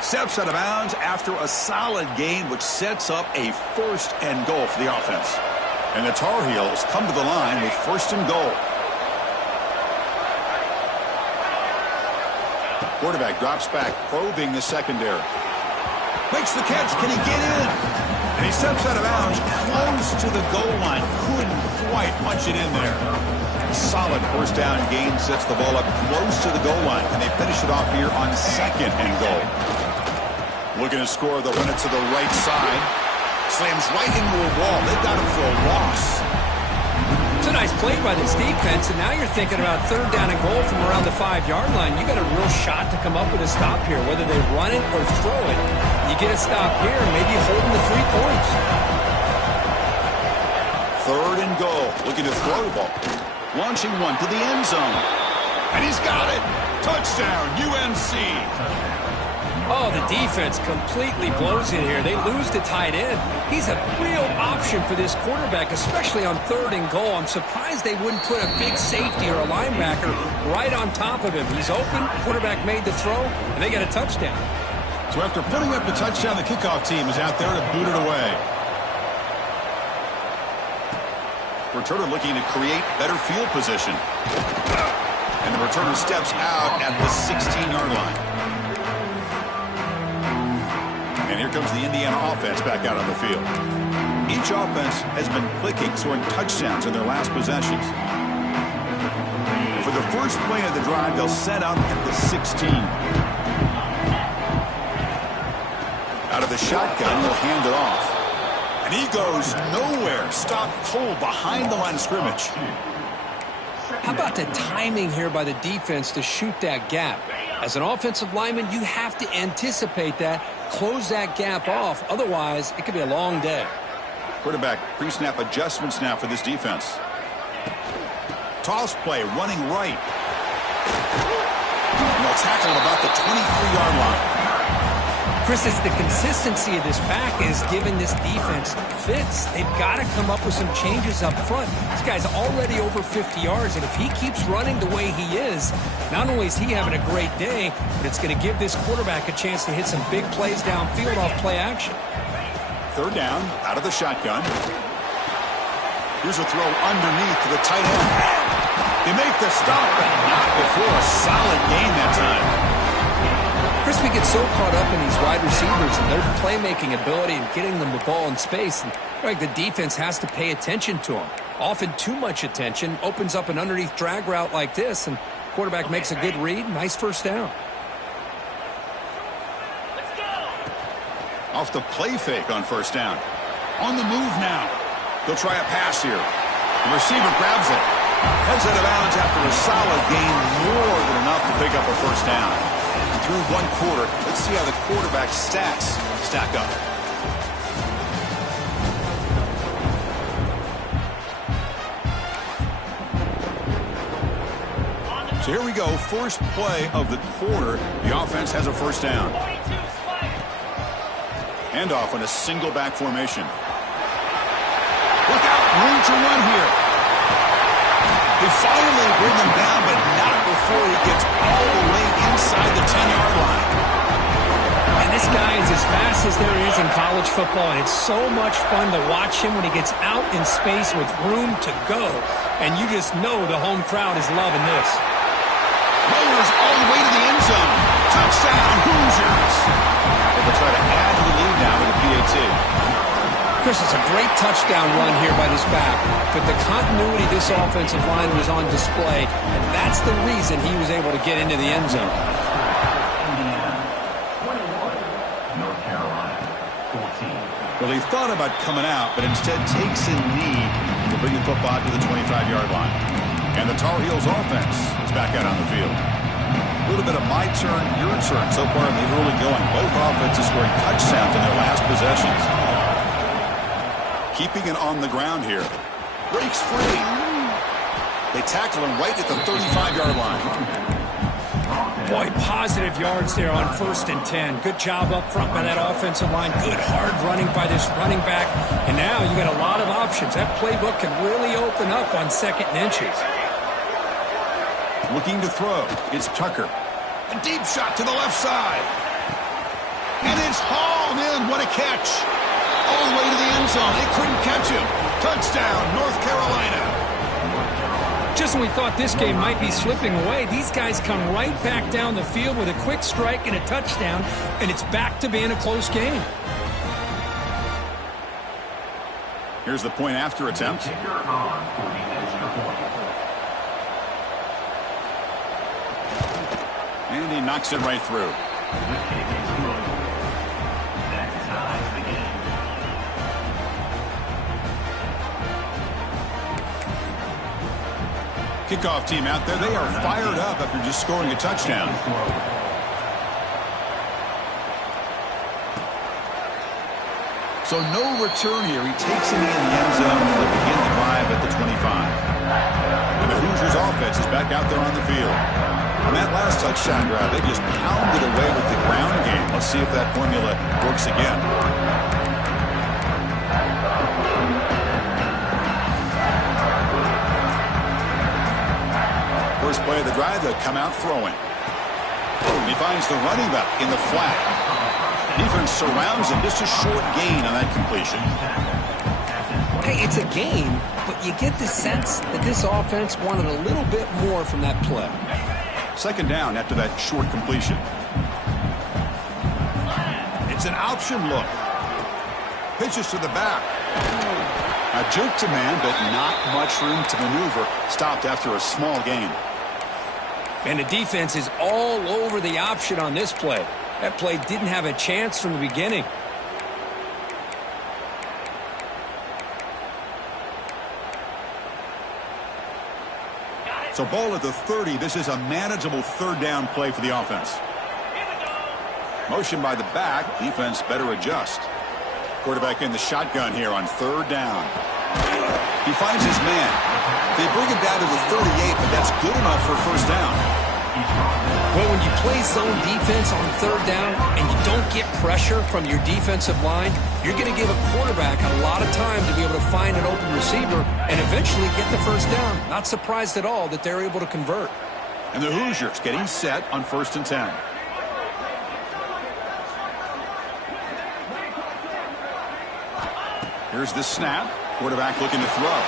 Steps out of bounds after a solid gain, which sets up a 1st and goal for the offense. And the Tar Heels come to the line with 1st and goal. Quarterback drops back, probing the secondary. Makes the catch. Can he get in? And he steps out of bounds, close to the goal line. Couldn't quite punch it in there. Solid 1st down gain sets the ball up close to the goal line, and they finish it off here on 2nd and goal. Looking to score, they'll run it to the right side. Slams right into a wall. They've got him for a loss. It's a nice play by this defense, and now you're thinking about 3rd down and goal from around the 5-yard line. You got a real shot to come up with a stop here, whether they run it or throw it. You get a stop here, maybe you hold them to 3 points. 3rd and goal. Looking to throw the ball. Launching one to the end zone. And he's got it. Touchdown, UNC. Oh, the defense completely blows it here. They lose the tight end. He's a real option for this quarterback, especially on 3rd and goal. I'm surprised they wouldn't put a big safety or a linebacker right on top of him. He's open, quarterback made the throw, and they get a touchdown. So after putting up the touchdown, the kickoff team is out there to boot it away. Returner looking to create better field position. And the returner steps out at the 16-yard line. And here comes the Indiana offense back out on the field. Each offense has been clicking, scoring touchdowns in their last possessions. For the first play of the drive, they'll set out at the 16. Out of the shotgun, they'll hand it off. And he goes nowhere. Stopped cold behind the line of scrimmage. How about the timing here by the defense to shoot that gap? As an offensive lineman, you have to anticipate that, close that gap off. Otherwise, it could be a long day. Quarterback pre-snap adjustments now for this defense. Toss play, running right. And they'll tackle him about the 23-yard line. Chris, it's the consistency of this back is giving this defense fits. They've got to come up with some changes up front. This guy's already over 50 yards, and if he keeps running the way he is, not only is he having a great day, but it's going to give this quarterback a chance to hit some big plays downfield off play action. 3rd down, out of the shotgun. Here's a throw underneath to the tight end. They make the stop, but not before a solid gain that time. Chris, we get so caught up in these wide receivers and their playmaking ability and getting them the ball in space. And like the defense has to pay attention to them. Often too much attention opens up an underneath drag route like this, and quarterback makes a good read. Nice first down. Let's go. Off the play fake on 1st down. On the move now. They'll try a pass here. The receiver grabs it. Heads out of bounds after a solid gain, more than enough to pick up a 1st down. Through 1 quarter, let's see how the quarterback stats stack up. So here we go, first play of the quarter. The offense has a 1st down. Handoff on a single back formation. Look out, room to run here. They finally bring him down, but not before he gets all the way inside the 10-yard line. And this guy is as fast as there is in college football, and it's so much fun to watch him when he gets out in space with room to go. And you just know the home crowd is loving this. Lowers all the way to the end zone. Touchdown, Hoosiers. They'll try to add to the lead now with a PAT. Chris, it's a great touchdown run here by this back, but the continuity of this offensive line was on display, and that's the reason he was able to get into the end zone. North Carolina, 14. Well, he thought about coming out, but instead takes a knee to bring the football to the 25-yard line. And the Tar Heels offense is back out on the field. A little bit of my turn, your turn so far in the early going. Both offenses scoring touchdowns in their last possessions. Keeping it on the ground here. Breaks free. They tackle him right at the 35-yard line. Boy, positive yards there on 1st and 10. Good job up front by that offensive line. Good hard running by this running back. And now you got a lot of options. That playbook can really open up on 2nd and inches. Looking to throw. It's Tucker. A deep shot to the left side. And it's hauled in. What a catch. All the way to the end zone. They couldn't catch him. Touchdown, North Carolina. Just when we thought this game might be slipping away, these guys come right back down the field with a quick strike and a touchdown, and it's back to being a close game. Here's the point after attempt. Kicker on for the extra point. And he knocks it right through. The kick is good. That ties the game. Kickoff team out there, they are fired up after just scoring a touchdown. So no return here. He takes it in the end zone to begin the drive at the 25. And the Hoosiers offense is back out there on the field. On that last touchdown grab, they just pounded away with the ground game. Let's see if that formula works again. First play of the drive, they'll come out throwing. He finds the running back in the flat. Defense surrounds him. Just a short gain on that completion. Hey, it's a gain, but you get the sense that this offense wanted a little bit more from that play. Second down after that short completion. It's an option look. Pitches to the back. A juke to man, but not much room to maneuver. Stopped after a small gain. And the defense is all over the option on this play. That play didn't have a chance from the beginning. So ball at the 30. This is a manageable third down play for the offense. Motion by the back. Defense better adjust. Quarterback in the shotgun here on third down. He finds his man. They bring him down to the 38, but that's good enough for first down. Well, when you play zone defense on third down and you don't get pressure from your defensive line, you're going to give a quarterback a lot of time to be able to find an open receiver and eventually get the first down. Not surprised at all that they're able to convert. And the Hoosiers getting set on 1st and 10. Here's the snap. Quarterback looking to throw.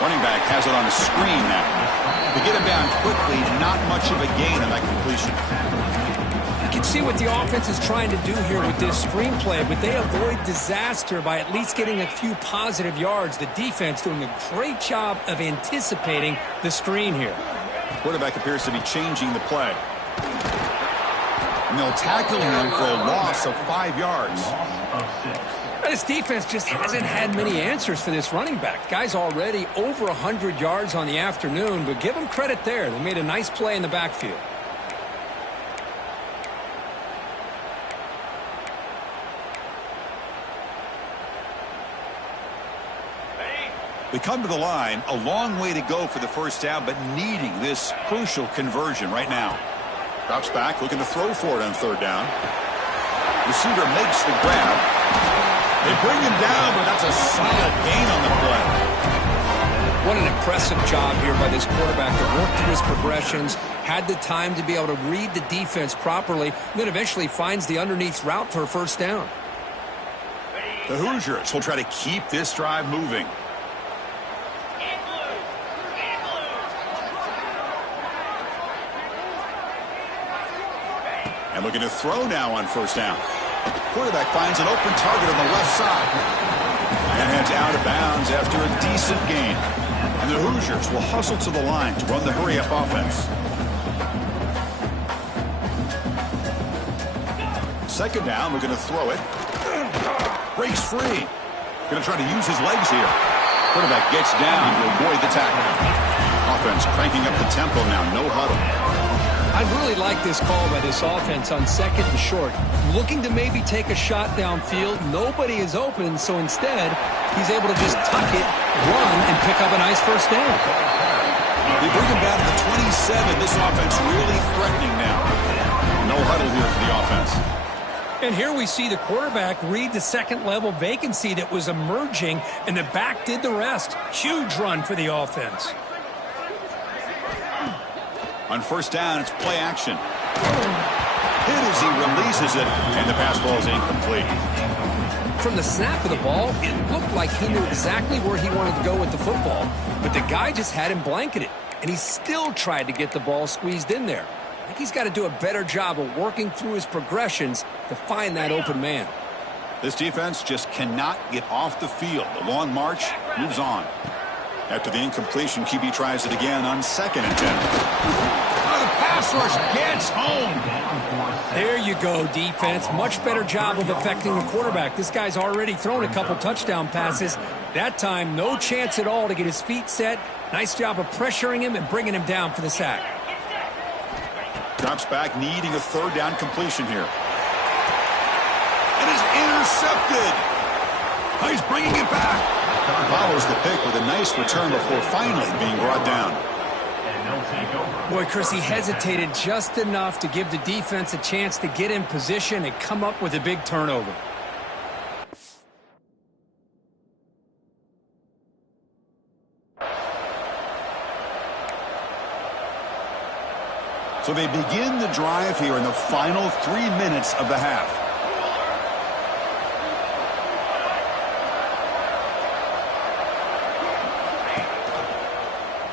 Running back has it on a screen now. To get him down quickly, not much of a gain on that completion. You can see what the offense is trying to do here with this screen play, but they avoid disaster by at least getting a few positive yards. The defense doing a great job of anticipating the screen here. Quarterback appears to be changing the play. And they'll tackle him for a loss of 5 yards. This defense just hasn't had many answers for this running back. Guy's already over 100 yards on the afternoon, but give him credit there. They made a nice play in the backfield. They come to the line, a long way to go for the first down, but needing this crucial conversion right now. Drops back, looking to throw for it on third down. Receiver makes the grab. They bring him down, but that's a solid gain on the play. What an impressive job here by this quarterback to work through his progressions, had the time to be able to read the defense properly, and then eventually finds the underneath route for a first down. The Hoosiers will try to keep this drive moving. And looking to throw now on first down. Quarterback finds an open target on the left side. And heads out of bounds after a decent gain. And the Hoosiers will hustle to the line to run the hurry-up offense. Second down, we're going to throw it. Breaks free. Going to try to use his legs here. Quarterback gets down to avoid the tackle. Offense cranking up the tempo now, no huddle. I really like this call by this offense on 2nd and short. Looking to maybe take a shot downfield. Nobody is open, so instead, he's able to just tuck it, run, and pick up a nice first down. They bring him down to the 27. This offense really threatening now. No huddle here for the offense. And here we see the quarterback read the second-level vacancy that was emerging, and the back did the rest. Huge run for the offense. On first down, it's play action. Hit as he releases it, and the pass ball is incomplete. From the snap of the ball, it looked like he knew exactly where he wanted to go with the football, but the guy just had him blanketed, and he still tried to get the ball squeezed in there. I think he's got to do a better job of working through his progressions to find that open man. This defense just cannot get off the field. The long march moves on. After the incompletion, QB tries it again on 2nd and 10. Oh, the pass rush gets home. There you go, defense. Much better job of affecting the quarterback. This guy's already thrown a couple touchdown passes. That time, no chance at all to get his feet set. Nice job of pressuring him and bringing him down for the sack. Drops back, needing a third down completion here. And is intercepted. Oh, he's bringing it back. Follows the pick with a nice return before finally being brought down. He'll take over. Boy, Chris, he hesitated just enough to give the defense a chance to get in position and come up with a big turnover. So they begin the drive here in the final 3 minutes of the half.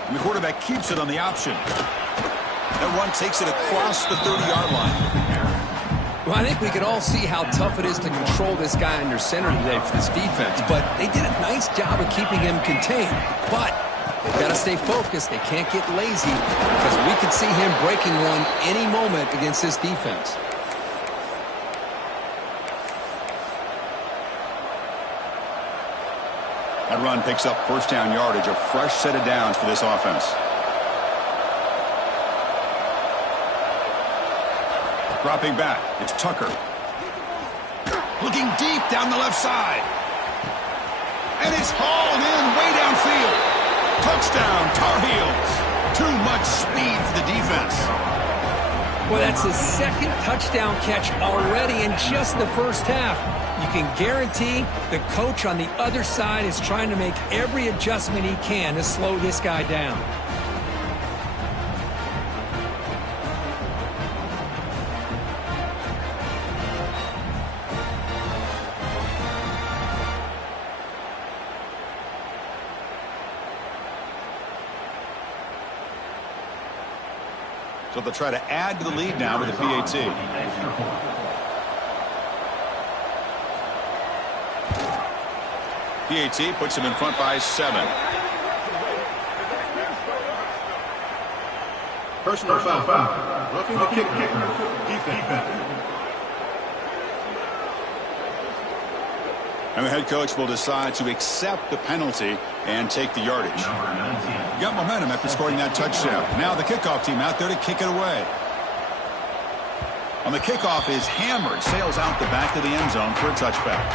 And the quarterback keeps it on the option. That run takes it across the 30-yard line. Well, I think we can all see how tough it is to control this guy under center today for this defense, but they did a nice job of keeping him contained. But they've got to stay focused. They can't get lazy because we could see him breaking one any moment against this defense. That run picks up first down yardage, a fresh set of downs for this offense. Dropping back, it's Tucker. Looking deep down the left side. And it's hauled in way downfield. Touchdown, Tar Heels. Too much speed for the defense. Well, that's his second touchdown catch already in just the first half. You can guarantee the coach on the other side is trying to make every adjustment he can to slow this guy down. So they'll try to add to the lead now with a PAT. PAT puts him in front by 7. Personal foul. Looking to kick defense. And the head coach will decide to accept the penalty and take the yardage. Got momentum after scoring that touchdown. Now the kickoff team out there to kick it away. On the kickoff is hammered, sails out the back of the end zone for a touchback.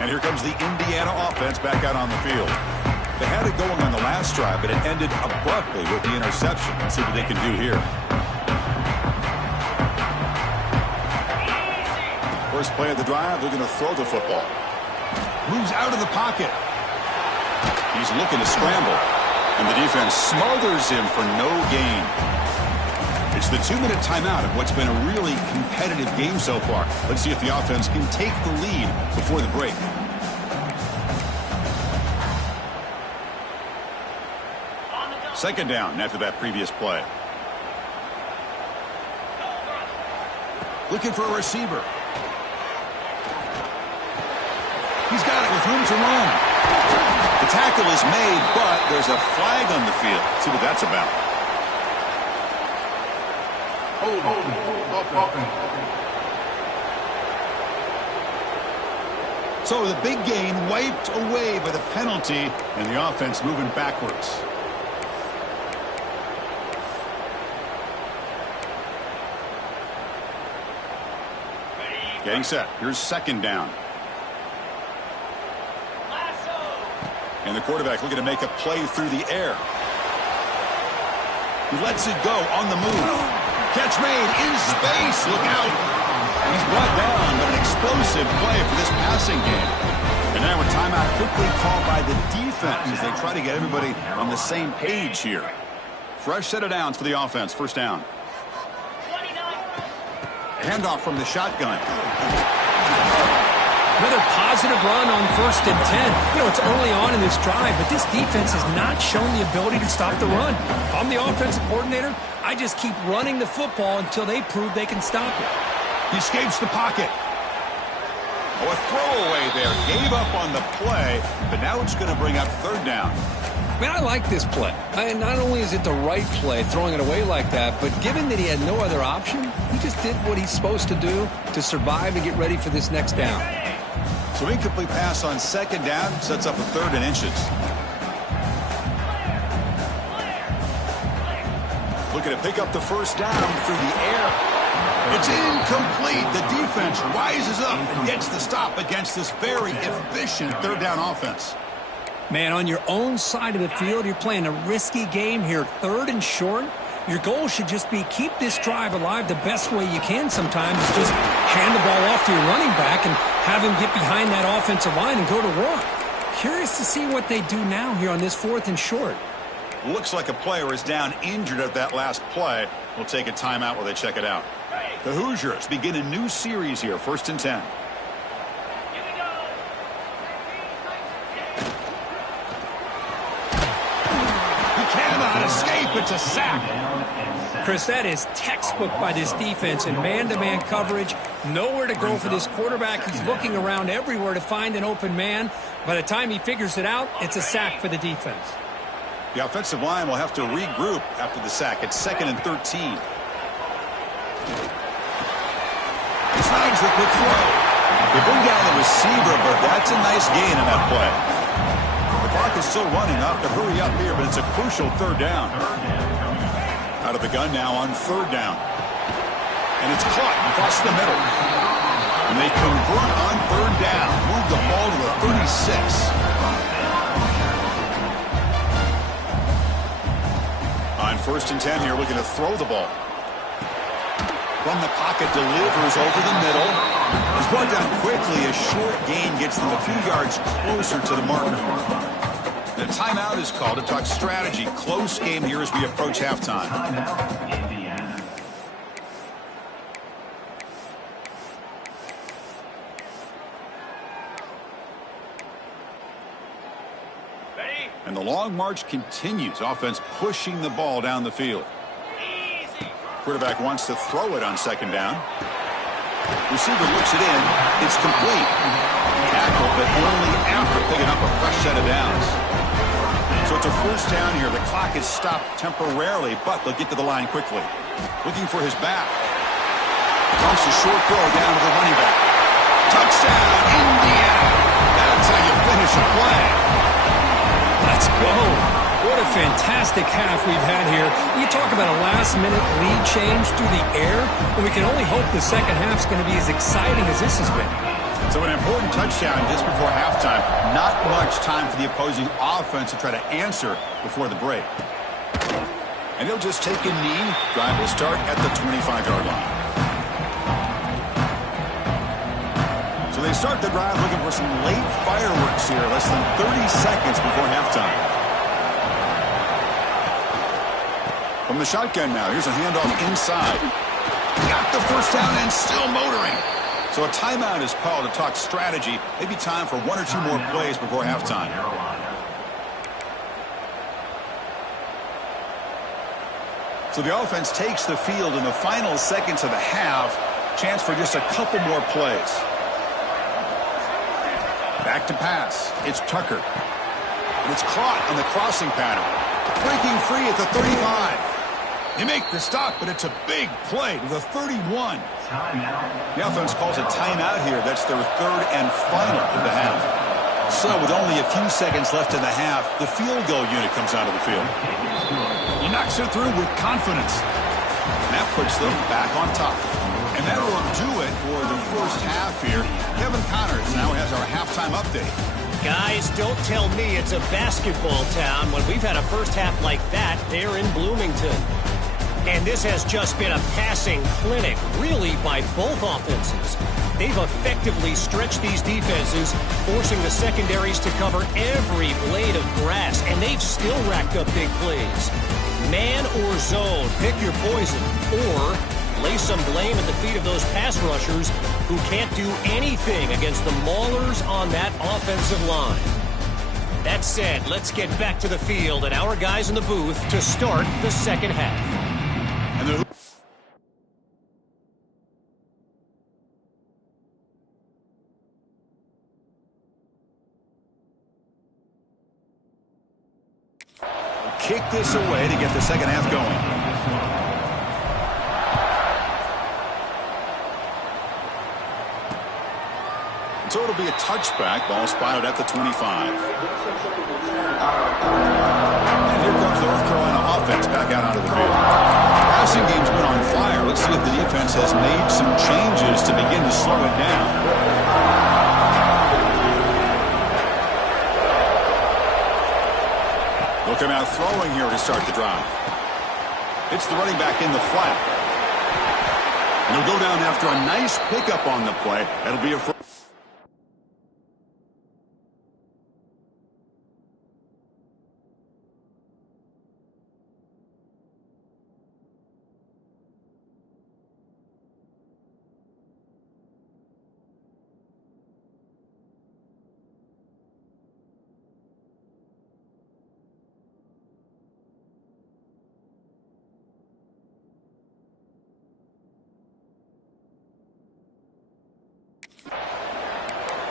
And here comes the Indiana offense back out on the field. They had it going on the last drive, but it ended abruptly with the interception. Let's see what they can do here. First play of the drive, they're going to throw the football. Moves out of the pocket. He's looking to scramble. And the defense smothers him for no gain. It's the 2-minute timeout of what's been a really competitive game so far. Let's see if the offense can take the lead before the break. Second down after that previous play. Looking for a receiver. He's got it with room to run. The tackle is made, but there's a flag on the field. Let's see what that's about. So the big gain wiped away by the penalty, and the offense moving backwards. Getting set. Here's second down. And the quarterback looking to make a play through the air. He lets it go on the move. Catch made in space. Look out. He's brought down, but an explosive play for this passing game. And now a timeout quickly called by the defense as they try to get everybody on the same page here. Fresh set of downs for the offense. First down. Handoff from the shotgun. Another positive run on 1st and 10. You know, it's early on in this drive, but this defense has not shown the ability to stop the run. If I'm the offensive coordinator, I just keep running the football until they prove they can stop it. He escapes the pocket. Oh, a throwaway there. Gave up on the play, but now it's going to bring up third down. Man, I like this play. And not only is it the right play, throwing it away like that, but given that he had no other option, he just did what he's supposed to do to survive and get ready for this next down. So incomplete pass on second down sets up a 3rd and inches. Looking to pick up the first down through the air. It's incomplete. The defense rises up and gets the stop against this very efficient 3rd down offense. Man, on your own side of the field, you're playing a risky game here, 3rd and short. Your goal should just be keep this drive alive the best way you can sometimes. Just hand the ball off to your running back and have him get behind that offensive line and go to work. Curious to see what they do now here on this 4th and short. Looks like a player is down injured at that last play. We'll take a timeout while they check it out. The Hoosiers begin a new series here, 1st and 10. He cannot escape. It's a sack. Chris, that is textbook by this defense in man-to-man coverage. Nowhere to go for this quarterback. He's looking around everywhere to find an open man. By the time he figures it out, it's a sack for the defense. The offensive line will have to regroup after the sack. It's 2nd and 13. He finds the quick throw. They bring down the receiver, but that's a nice gain in that play. The clock is still running up to hurry up here, but it's a crucial 3rd down. Out of the gun now on 3rd down. And it's caught across the middle. And they convert on 3rd down. Move the ball to the 36. On 1st and 10 here, looking to throw the ball. From the pocket, delivers over the middle. He's brought down quickly. A short gain gets them a few yards closer to the marker. The timeout is called to talk strategy. Close game here as we approach halftime. Indiana. And the long march continues. Offense pushing the ball down the field. Quarterback wants to throw it on 2nd down. Receiver looks it in. It's complete. Tackle, but only after picking up a fresh set of downs. So it's a 1st down here. The clock is stopped temporarily, but they'll get to the line quickly. Looking for his back. Comes a short throw down to the running back. Touchdown, Indiana. That's how you finish a play. Let's go. What a fantastic half we've had here. You talk about a last-minute lead change through the air, and we can only hope the second half's going to be as exciting as this has been. So an important touchdown just before halftime. Not much time for the opposing offense to try to answer before the break. And they'll just take a knee. Drive will start at the 25-yard line. So they start the drive looking for some late fireworks here. Less than 30 seconds before halftime. From the shotgun now, here's a handoff inside. Got the 1st down and still motoring. So a timeout is called to talk strategy. Maybe time for 1 or 2 more plays before halftime. So the offense takes the field in the final seconds of the half. Chance for just a couple more plays. Back to pass. It's Tucker. And it's caught on the crossing pattern. Breaking free at the 35. They make the stop, but it's a big play to the 31. The offense calls a timeout here. That's their 3rd and final of the half. So with only a few seconds left in the half, the field goal unit comes out of the field. He knocks it through with confidence. And that puts them back on top. And that will do it for the 1st half here. Kevin Connors now has our halftime update. Guys, don't tell me it's a basketball town when we've had a 1st half like that there in Bloomington. And this has just been a passing clinic, really, by both offenses. They've effectively stretched these defenses, forcing the secondaries to cover every blade of grass, and they've still racked up big plays. Man or zone, pick your poison, or lay some blame at the feet of those pass rushers who can't do anything against the maulers on that offensive line. That said, let's get back to the field and our guys in the booth to start the 2nd half. And the kick this away to get the 2nd half going. So it'll be a touchback. Ball spotted at the 25. And here comes the North Carolina offense back out onto the field. Passing game's been on fire. Let's see if the defense has made some changes to begin to slow it down. They'll come out throwing here to start the drive. It's the running back in the flat. And he'll go down after a nice pickup on the play. That'll be a first.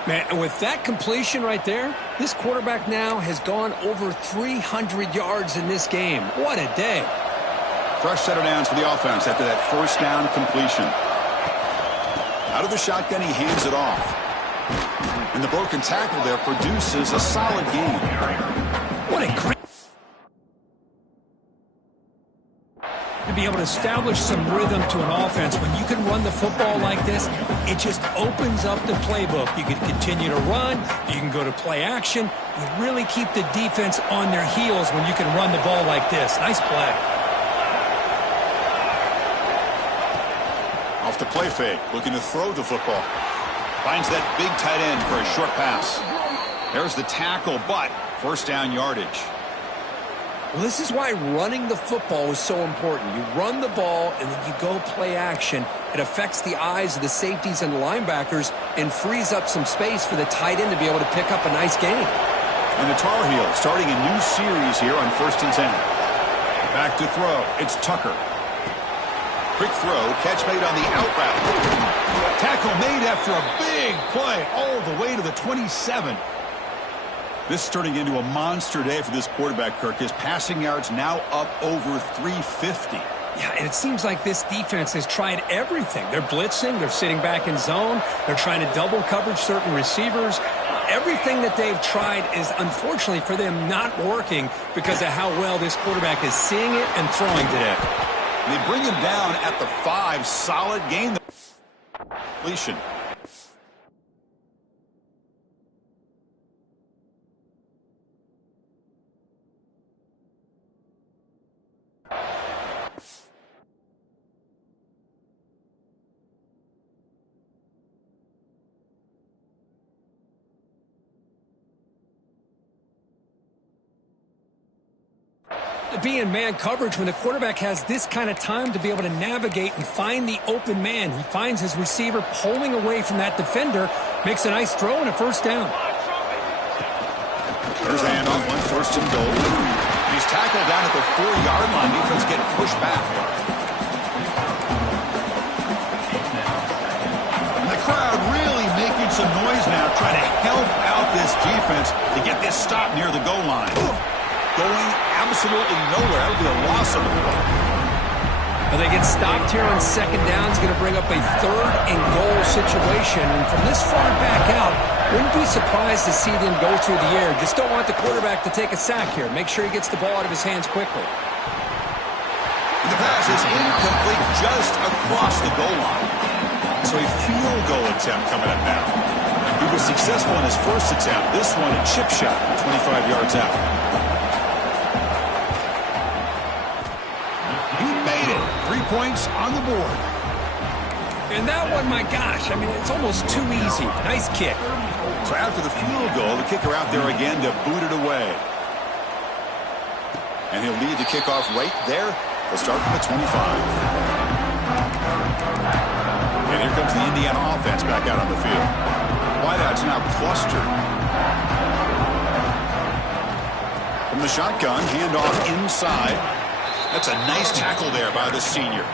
Man, with that completion right there, this quarterback now has gone over 300 yards in this game. What a day. Fresh set of downs for the offense after that first down completion. Out of the shotgun, he hands it off. And the broken tackle there produces a solid gain. What a great... to be able to establish some rhythm to an offense. When you can run the football like this, it just opens up the playbook. You can continue to run. You can go to play action. You really keep the defense on their heels when you can run the ball like this. Nice play. Off the play fake, looking to throw the football. Finds that big tight end for a short pass. There's the tackle, but first down yardage. Well, this is why running the football is so important. You run the ball, and then you go play action. It affects the eyes of the safeties and the linebackers and frees up some space for the tight end to be able to pick up a nice gain. And the Tar Heels starting a new series here on 1st and 10. Back to throw. It's Tucker. Quick throw. Catch made on the out route. Tackle made after a big play all the way to the 27. This is turning into a monster day for this quarterback, Kirk. His passing yards now up over 350. Yeah, and it seems like this defense has tried everything. They're blitzing. They're sitting back in zone. They're trying to double coverage certain receivers. Everything that they've tried is, unfortunately for them, not working because of how well this quarterback is seeing it and throwing today. They bring him down at the 5. Solid gain. Completion. Be in man coverage when the quarterback has this kind of time to be able to navigate and find the open man. He finds his receiver pulling away from that defender, makes a nice throw and a first down. There's a handoff, 1st and goal. He's tackled down at the 4-yard line. Defense getting pushed back. And the crowd really making some noise now, trying to help out this defense to get this stop near the goal line. Going absolutely nowhere. That would be a loss of the ball. Well, they get stopped here on 2nd down. It's going to bring up a 3rd and goal situation. And from this far back out, wouldn't be surprised to see them go through the air. Just don't want the quarterback to take a sack here. Make sure he gets the ball out of his hands quickly. The pass is incomplete just across the goal line. So a field goal attempt coming up now. He was successful in his first attempt. This one a chip shot, 25 yards out. He made it. 3 points on the board. And that one, my gosh, I mean, it's almost too easy. Nice kick. So after the field goal, the kicker out there again to boot it away. And he'll lead the kickoff right there. They'll start from the 25. And here comes the Indiana offense back out on the field. Wideouts now clustered. From the shotgun, handoff inside. That's a nice tackle there by the senior.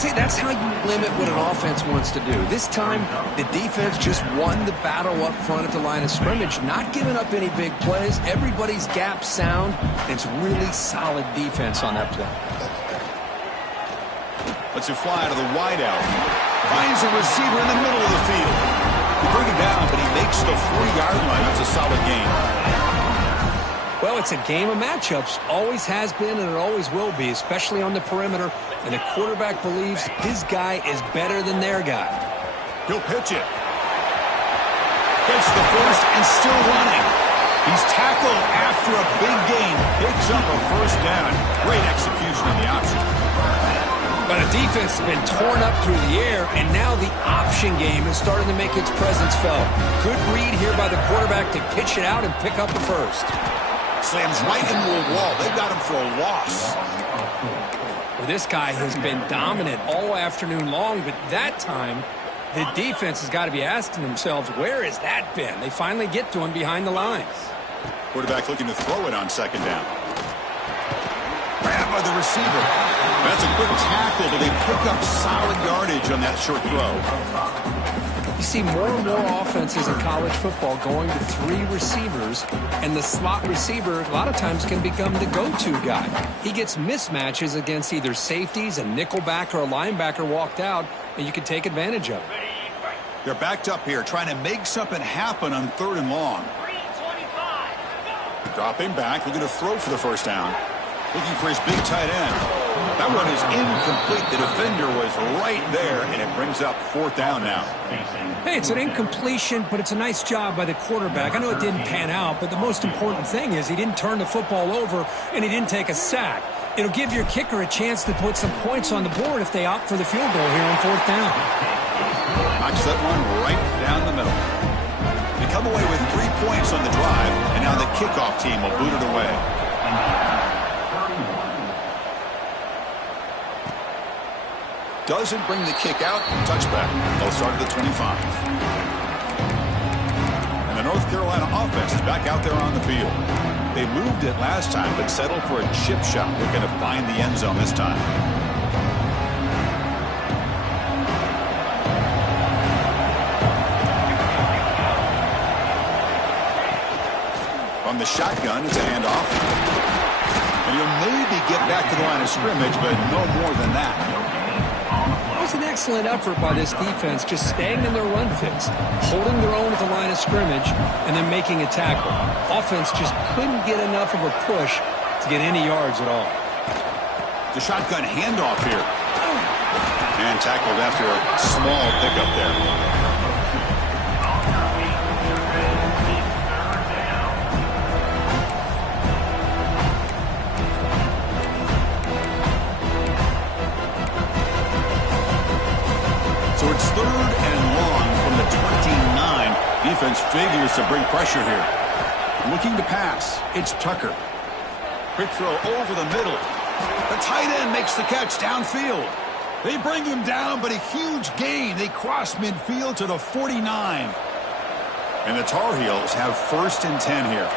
See, that's how you limit what an offense wants to do. This time, the defense just won the battle up front at the line of scrimmage, not giving up any big plays. Everybody's gap sound. It's really solid defense on that play. Lets it fly to the wideout. Finds a receiver in the middle of the field. They bring him down, but he makes the 4-yard line. That's a solid gain. Well, it's a game of matchups. Always has been and it always will be, especially on the perimeter. And the quarterback believes his guy is better than their guy. He'll pitch it. Gets the first and still running. He's tackled after a big gain. Picks up a first down. Great execution on the option. But the defense has been torn up through the air, and now the option game is starting to make its presence felt. Good read here by the quarterback to pitch it out and pick up the first. Slams right into a wall. They've got him for a loss. Well, this guy has been dominant all afternoon long, but that time, the defense has got to be asking themselves, where has that been? They finally get to him behind the lines. Quarterback looking to throw it on second down. Grab by the receiver. That's a quick tackle, but they pick up solid yardage on that short throw. You see more and more offenses in college football going to 3 receivers, and the slot receiver a lot of times can become the go-to guy. He gets mismatches against either safeties, a nickelback, or a linebacker walked out, and you can take advantage of it. They're backed up here, trying to make something happen on 3rd and long. Dropping back, looking to throw for the first down. Looking for his big tight end. That one is incomplete. The defender was right there, and it brings up 4th down now. Hey, it's an incompletion, but it's a nice job by the quarterback. I know it didn't pan out, but the most important thing is he didn't turn the football over, and he didn't take a sack. It'll give your kicker a chance to put some points on the board if they opt for the field goal here on 4th down. Knocks that one right down the middle. They come away with 3 points on the drive, and now the kickoff team will boot it away. Doesn't bring the kick out. Touchback. They'll start at the 25. And the North Carolina offense is back out there on the field. They moved it last time, but settled for a chip shot. Looking to find the end zone this time. From the shotgun, it's a handoff. And he'll maybe get back to the line of scrimmage, but no more than that. It was an excellent effort by this defense, just staying in their run fits, holding their own at the line of scrimmage, and then making a tackle. Offense just couldn't get enough of a push to get any yards at all. The shotgun handoff here. And tackled after a small pickup there. So it's 3rd and long from the 29. Defense figures to bring pressure here. Looking to pass. It's Tucker. Quick throw over the middle. The tight end makes the catch downfield. They bring him down, but a huge gain. They cross midfield to the 49. And the Tar Heels have 1st and 10 here.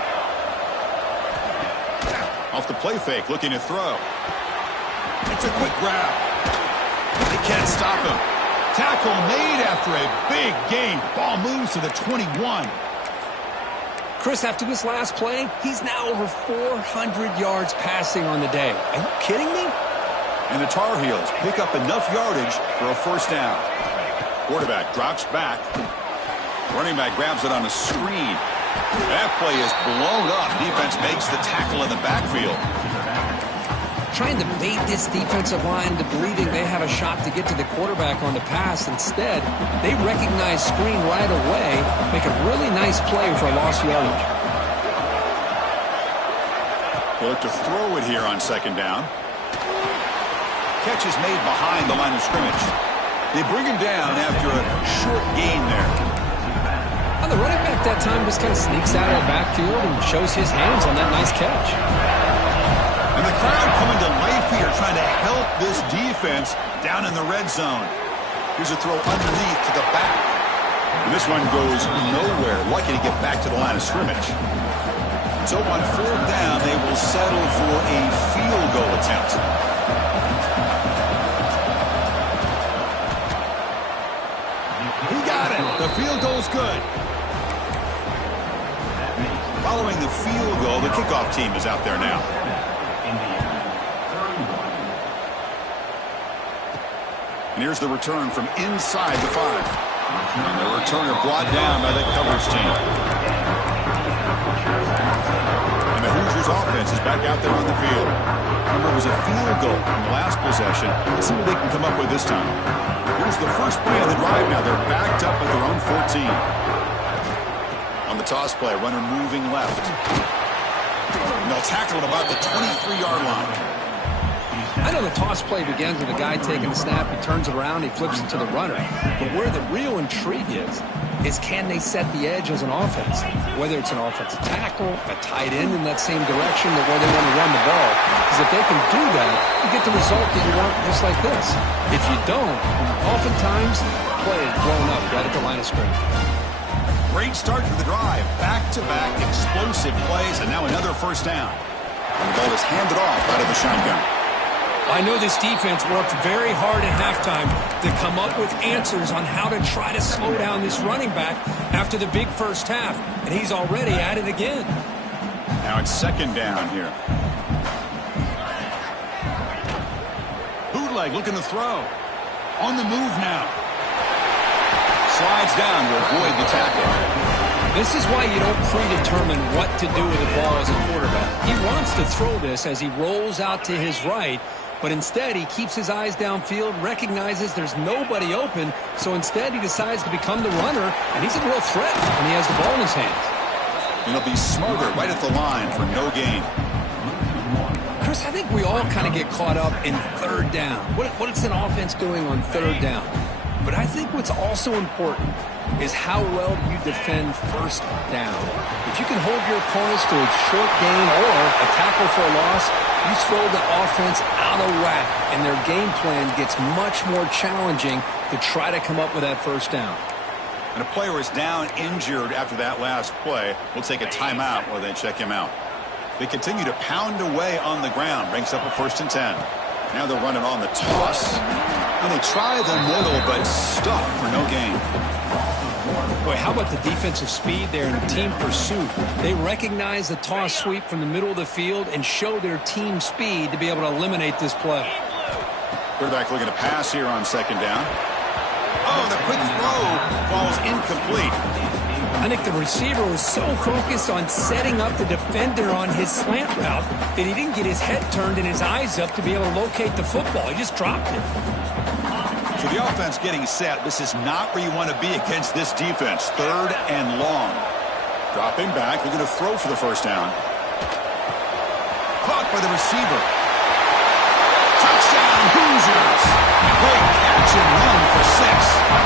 Off the play fake, looking to throw. It's a quick grab. They can't stop him. Tackle made after a big gain. Ball moves to the 21. Chris, after this last play, he's now over 400 yards passing on the day. Are you kidding me? And the Tar Heels pick up enough yardage for a 1st down. Quarterback drops back. Running back grabs it on a screen. That play is blown up. Defense makes the tackle in the backfield. Trying to bait this defensive line into believing they have a shot to get to the quarterback on the pass. Instead, they recognize screen right away, make a really nice play for a lost yardage. They look to throw it here on 2nd down. Catch is made behind the line of scrimmage. They bring him down after a short gain there. And the running back that time just kind of sneaks out of the backfield and shows his hands on that nice catch. And the crowd coming to life here, trying to help this defense down in the red zone. Here's a throw underneath to the back. And this one goes nowhere. Lucky to get back to the line of scrimmage. So on 4th down, they will settle for a field goal attempt. He got it. The field goal's good. Following the field goal, the kickoff team is out there now. And here's the return from inside the 5. And the returner brought down by the coverage team. And the Hoosiers offense is back out there on the field. Remember, it was a field goal in the last possession. Let's see what they can come up with this time. Here's the first play of the drive now. They're backed up at their own 14. On the toss play, runner moving left. And they'll tackle at about the 23-yard line. I know the toss play begins with a guy taking the snap, he turns it around, he flips it to the runner. But where the real intrigue is can they set the edge as an offense? Whether it's an offensive tackle, a tight end in that same direction, or where they want to run the ball. Because if they can do that, you get the result that you want just like this. If you don't, oftentimes, play is blown up right at the line of scrimmage. Great start to the drive. Back-to-back explosive plays, and now another first down. And the ball is handed off out of the shotgun. I know this defense worked very hard at halftime to come up with answers on how to try to slow down this running back after the big first half, and he's already at it again. Now it's second down here. Bootleg looking to throw. On the move now. Slides down to avoid the tackle. This is why you don't predetermine what to do with the ball as a quarterback. He wants to throw this as he rolls out to his right, but instead he keeps his eyes downfield, recognizes there's nobody open, so instead he decides to become the runner, and he's a real threat when he has the ball in his hands. And he'll be smarter right at the line for no gain. Chris, I think we all kind of get caught up in third down. What is an offense doing on third down? But I think what's also important is how well you defend first down. If you can hold your opponents to a short gain or a tackle for a loss, you throw the offense out of whack, and their game plan gets much more challenging to try to come up with that first down. And a player is down injured after that last play. We'll take a timeout while they check him out. They continue to pound away on the ground. Brings up a 1st and 10. Now they're running on the toss. And they try the middle, but stop for no gain. Boy, how about the defensive speed there in team pursuit? They recognize the toss sweep from the middle of the field and show their team speed to be able to eliminate this play. Quarterback looking to pass here on second down. Oh, the quick throw falls incomplete. I think the receiver was so focused on setting up the defender on his slant route that he didn't get his head turned and his eyes up to be able to locate the football. He just dropped it. So the offense getting set. This is not where you want to be against this defense. 3rd and long. Dropping back. Looking to throw for the first down. Caught by the receiver. Touchdown, Hoosiers. Great catch and run for 6.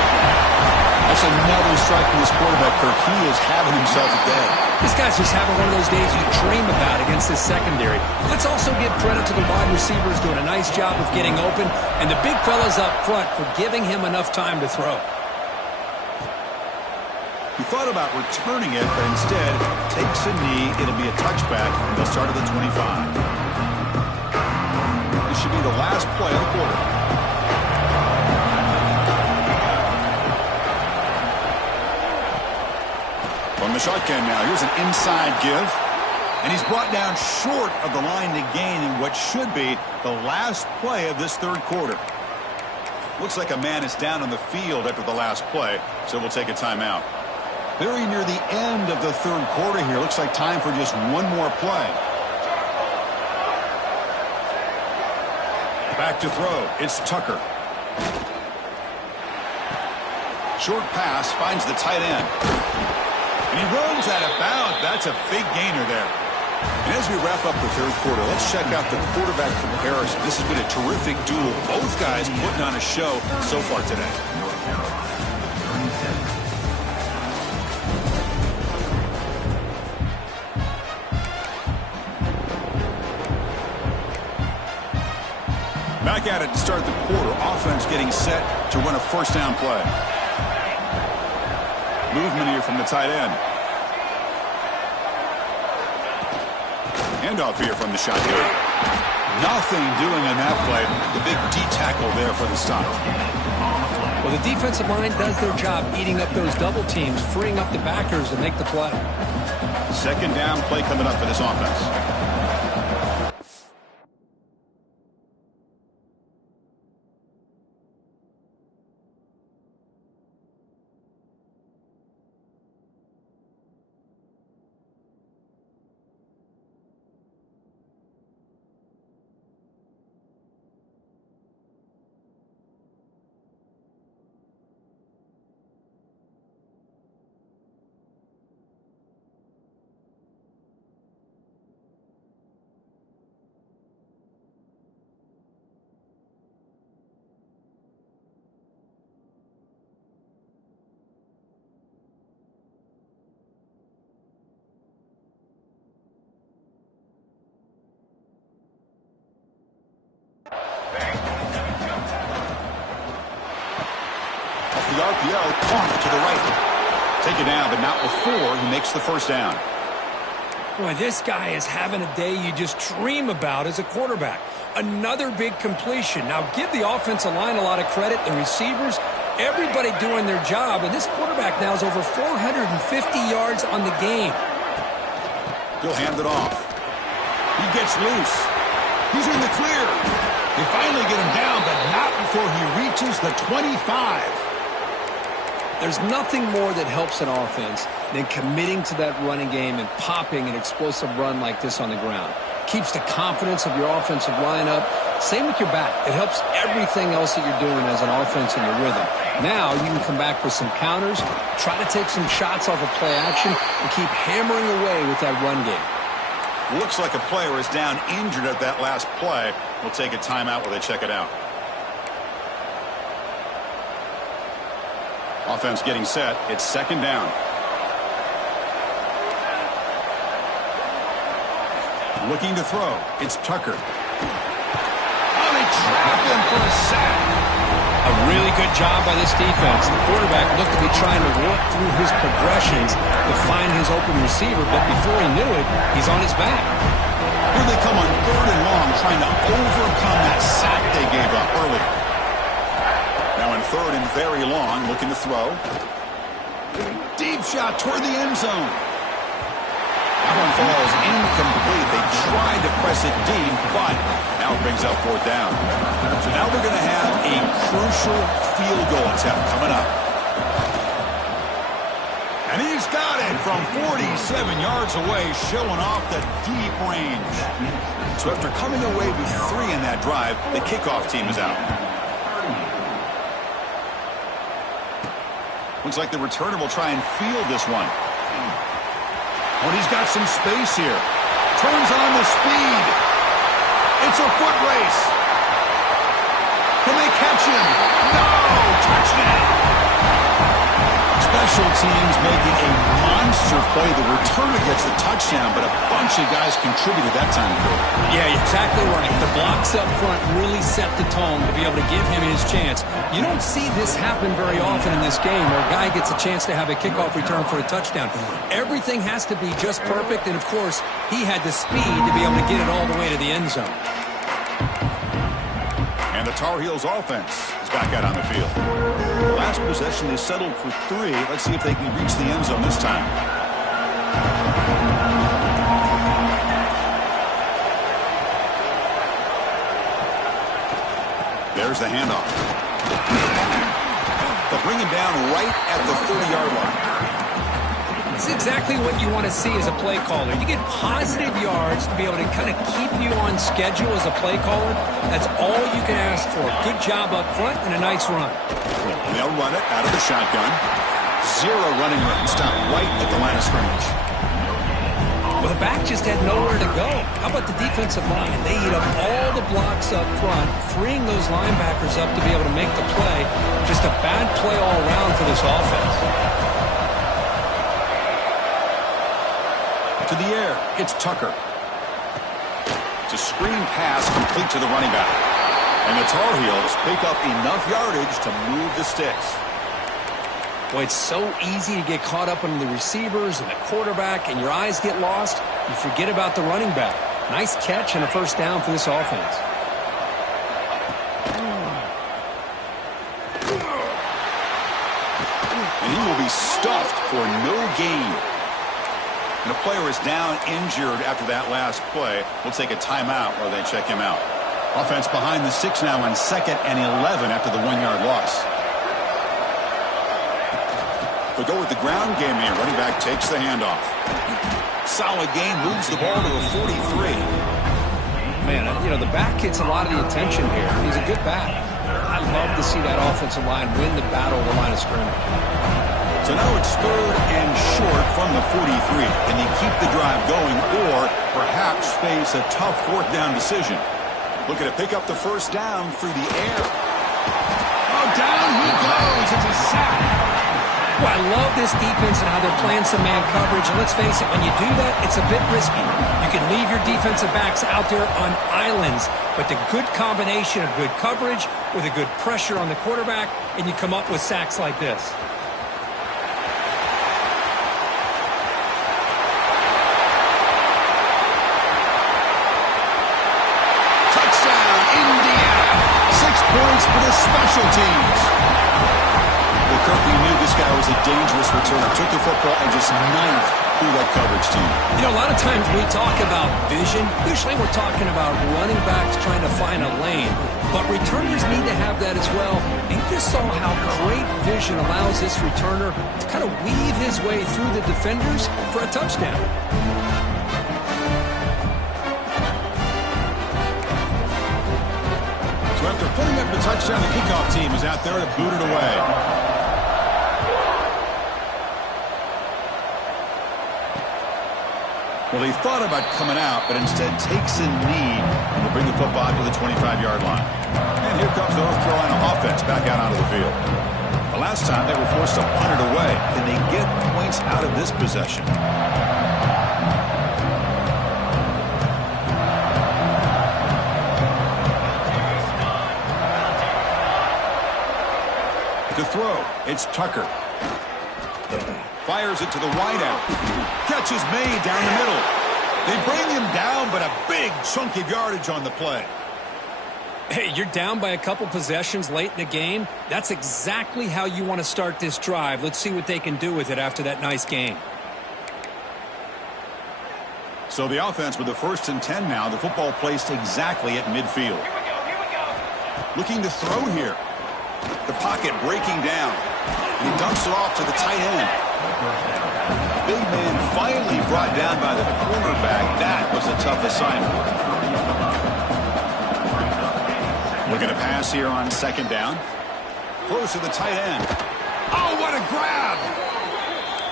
That's another strike from this quarterback, Kirk. He is having himself a day. This guy's just having one of those days you dream about against this secondary. Let's also give credit to the wide receivers doing a nice job of getting open, and the big fellas up front for giving him enough time to throw. He thought about returning it, but instead takes a knee. It'll be a touchback, and they'll start at the 25. This should be the last play of the quarter. From the shotgun now, here's an inside give. And he's brought down short of the line to gain in what should be the last play of this third quarter. Looks like a man is down on the field after the last play, so we'll take a timeout. Very near the end of the third quarter here. Looks like time for just one more play. Back to throw. It's Tucker. Short pass finds the tight end. And he runs out of bounds. That's a big gainer there. And as we wrap up the third quarter, let's check out the quarterback comparison. This has been a terrific duel. Both guys putting on a show so far today. Back at it to start the quarter. Offense getting set to run a first down play. Movement here from the tight end. Handoff here from the shotgun. Nothing doing on that play. The big D tackle there for the stop. Well, the defensive line does their job eating up those double teams, freeing up the backers to make the play. Second down play coming up for this offense. go. Caught to the right. Take it down, but not before he makes the first down. Boy, this guy is having a day you just dream about as a quarterback. Another big completion. Now, give the offensive line a lot of credit, the receivers, everybody doing their job, and this quarterback now is over 450 yards on the game. He'll hand it off. He gets loose. He's in the clear. They finally get him down, but not before he reaches the 25. There's nothing more that helps an offense than committing to that running game and popping an explosive run like this on the ground. Keeps the confidence of your offensive line up. Same with your back. It helps everything else that you're doing as an offense in your rhythm. Now you can come back with some counters, try to take some shots off of play action, and keep hammering away with that run game. Looks like a player is down injured at that last play. We'll take a timeout while they check it out. Offense getting set. It's second down. Looking to throw. It's Tucker. Oh, they trap him for a sack. A really good job by this defense. The quarterback looked to be trying to work through his progressions to find his open receiver, but before he knew it, he's on his back. Here they come on 3rd and long, trying to overcome that sack they gave up early. Now in 3rd and very long, looking to throw. Deep shot toward the end zone. That one falls incomplete. They tried to press it deep, but now it brings up 4th down. So now we're going to have a crucial field goal attempt coming up. And he's got it from 47 yards away, showing off the deep range. So after coming away with 3 in that drive, the kickoff team is out. Looks like the returner will try and field this one. Oh, he's got some space here. Turns on the speed. It's a foot race. Can they catch him? No! Touchdown! Special teams making a monster play. The returner gets the touchdown, but a bunch of guys contributed that time. Yeah, exactly right. The blocks up front really set the tone to be able to give him his chance. You don't see this happen very often in this game where a guy gets a chance to have a kickoff return for a touchdown. Everything has to be just perfect, and of course, he had the speed to be able to get it all the way to the end zone. And the Tar Heels offense is back out on the field. The last possession, they settled for 3. Let's see if they can reach the end zone this time. There's the handoff. They'll bring him down right at the 30-yard line. It's exactly what you want to see as a play caller. You get positive yards to be able to kind of keep you on schedule as a play caller. That's all you can ask for. Good job up front and a nice run. They'll run it out of the shotgun. 0 running room. Stop right at the line of scrimmage. Well, the back just had nowhere to go. How about the defensive line? They eat up all the blocks up front, freeing those linebackers up to be able to make the play. Just a bad play all around for this offense. To the air, it's Tucker. It's a screen pass complete to the running back. And the Tar Heels pick up enough yardage to move the sticks. Boy, it's so easy to get caught up on the receivers and the quarterback, and your eyes get lost. You forget about the running back. Nice catch and a first down for this offense. And he will be stuffed for no gain. And a player is down injured after that last play. We'll take a timeout while they check him out. Offense behind the 6 now on 2nd and 11 after the 1-yard loss. They'll go with the ground game here. Running back takes the handoff. Solid gain, moves the ball to the 43. Man, you know, the back gets a lot of the attention here. He's a good back. I love to see that offensive line win the battle of the line of scrimmage. So now it's 3rd and short from the 43. Can they keep the drive going or perhaps face a tough 4th down decision? Looking to pick up the first down through the air. Oh, down he goes. It's a sack. Well, I love this defense and how they're playing some man coverage. And let's face it, when you do that, it's a bit risky. You can leave your defensive backs out there on islands, but the good combination of good coverage with a good pressure on the quarterback, and you come up with sacks like this. Touchdown, Indiana. 6 points for the special teams. Well, Kirk, we knew this guy was a dangerous returner. Took the football and just knifed through that coverage team. You know, a lot of times we talk about vision. Usually we're talking about running backs trying to find a lane. But returners need to have that as well. And you just saw how great vision allows this returner to kind of weave his way through the defenders for a touchdown. So after putting up the touchdown, the kickoff team is out there to boot it away. Well, he thought about coming out, but instead takes a knee and will bring the football to the 25-yard line. And here comes the North Carolina offense back out onto the field. The last time they were forced to punt it away. Can they get points out of this possession? To throw, it's Tucker. Fires it to the wideout. Catch is made down the middle. They bring him down, but a big chunk of yardage on the play. Hey, you're down by a couple possessions late in the game. That's exactly how you want to start this drive. Let's see what they can do with it after that nice game. So the offense with the 1st and 10 now. The football placed exactly at midfield. Here we go. Looking to throw here. The pocket breaking down. He dumps it off to the tight end. Big man finally brought down by the cornerback. That was a tough assignment. Looking to pass here on 2nd down. Close to the tight end. Oh, what a grab!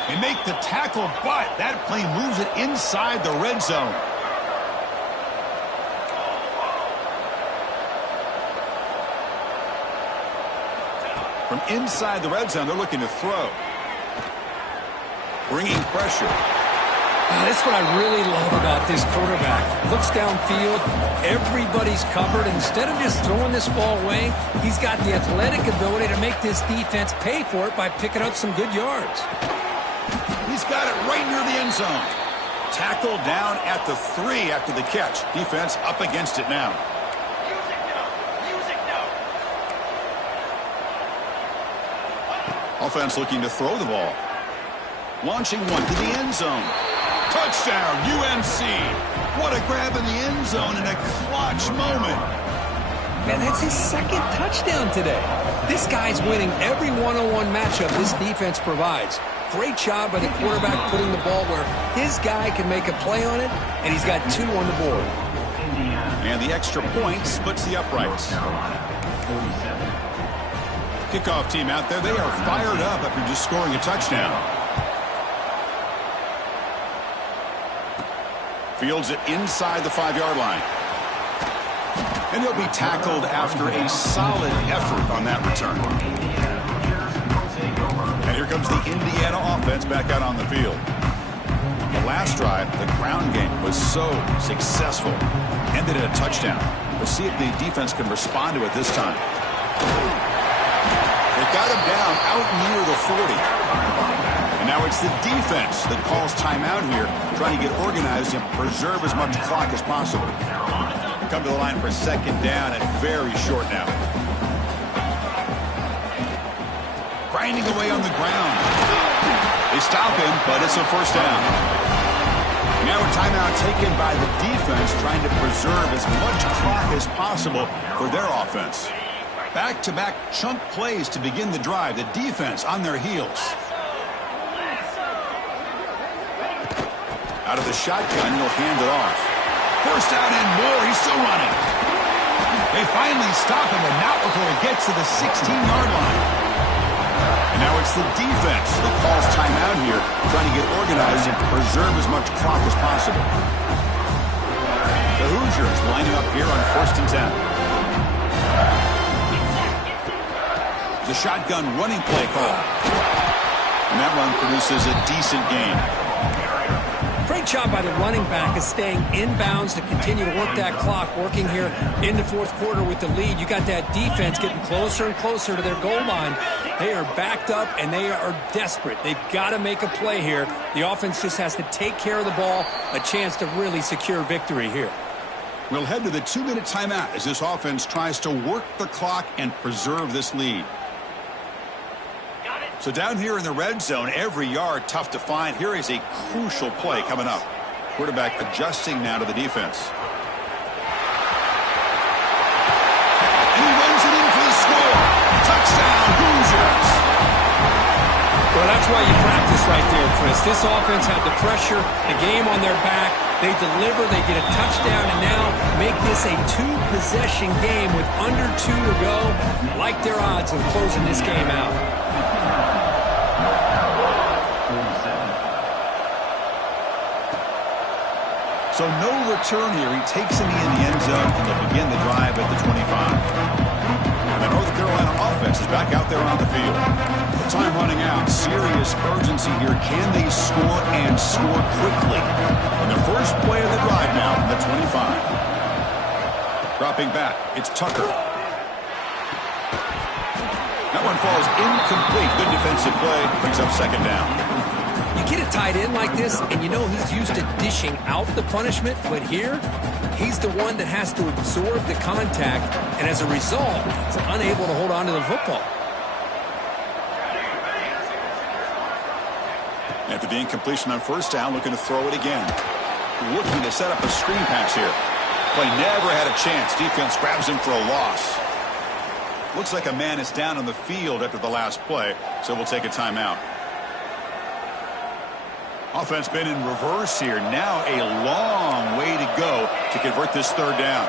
They make the tackle, but that play moves it inside the red zone. From inside the red zone, they're looking to throw. Bringing pressure. That's what I really love about this quarterback. Looks downfield, everybody's covered. Instead of just throwing this ball away, he's got the athletic ability to make this defense pay for it by picking up some good yards. He's got it right near the end zone. Tackle down at the 3 after the catch. Defense up against it now. Offense looking to throw the ball. Launching one to the end zone. Touchdown, UNC. What a grab in the end zone in a clutch moment. Man, that's his 2nd touchdown today. This guy's winning every one-on-one matchup this defense provides. Great job by the quarterback putting the ball where his guy can make a play on it, and he's got 2 on the board. And the extra point splits the uprights. Kickoff team out there, they are fired up after just scoring a touchdown. Fields it inside the 5-yard line. And he'll be tackled after a solid effort on that return. And here comes the Indiana offense back out on the field. The last drive, the ground game was so successful. Ended in a touchdown. We'll see if the defense can respond to it this time. They got him down out near the 40. And now it's the defense that calls timeout here, trying to get organized and preserve as much clock as possible. Come to the line for 2nd down and very short now. Grinding away on the ground. They stop him, but it's a 1st down. Now a timeout taken by the defense, trying to preserve as much clock as possible for their offense. Back-to-back chunk plays to begin the drive. The defense on their heels. Out of the shotgun, he'll hand it off. 1st down and more. He's still running. They finally stop him, and not before he gets to the 16-yard line. And now it's the defense that calls timeout here, trying to get organized and preserve as much clock as possible. The Hoosiers lining up here on 1st and 10. The shotgun running play call. And now run produces a decent gain. Great job by the running back of staying inbounds to continue to work that clock, working here in the fourth quarter with the lead. You got that defense getting closer and closer to their goal line. They are backed up, and they are desperate. They've got to make a play here. The offense just has to take care of the ball, a chance to really secure victory here. We'll head to the 2-minute timeout as this offense tries to work the clock and preserve this lead. So down here in the red zone, every yard tough to find. Here is a crucial play coming up. Quarterback adjusting now to the defense. And he runs it in for the score. Touchdown, Hoosiers. Well, that's why you practice right there, Chris. This offense had the pressure, the game on their back. They deliver, they get a touchdown, and now make this a two-possession game with under 2 to go. Like their odds of closing this game out. So no return here. He takes it in the end zone, and they'll begin the drive at the 25. And the North Carolina offense is back out there on the field. The time running out. Serious urgency here. Can they score and score quickly? And the first play of the drive now from the 25. Dropping back. It's Tucker. That one falls incomplete. Good defensive play. Brings up second down. You get a tight end like this, and you know he's used to dishing out the punishment, but here, he's the one that has to absorb the contact, and as a result, he's unable to hold on to the football. After the incompletion on first down, looking to throw it again. Looking to set up a screen pass here. Play never had a chance. Defense grabs him for a loss. Looks like a man is down on the field after the last play, so we'll take a timeout. Offense been in reverse here. Now a long way to go to convert this third down.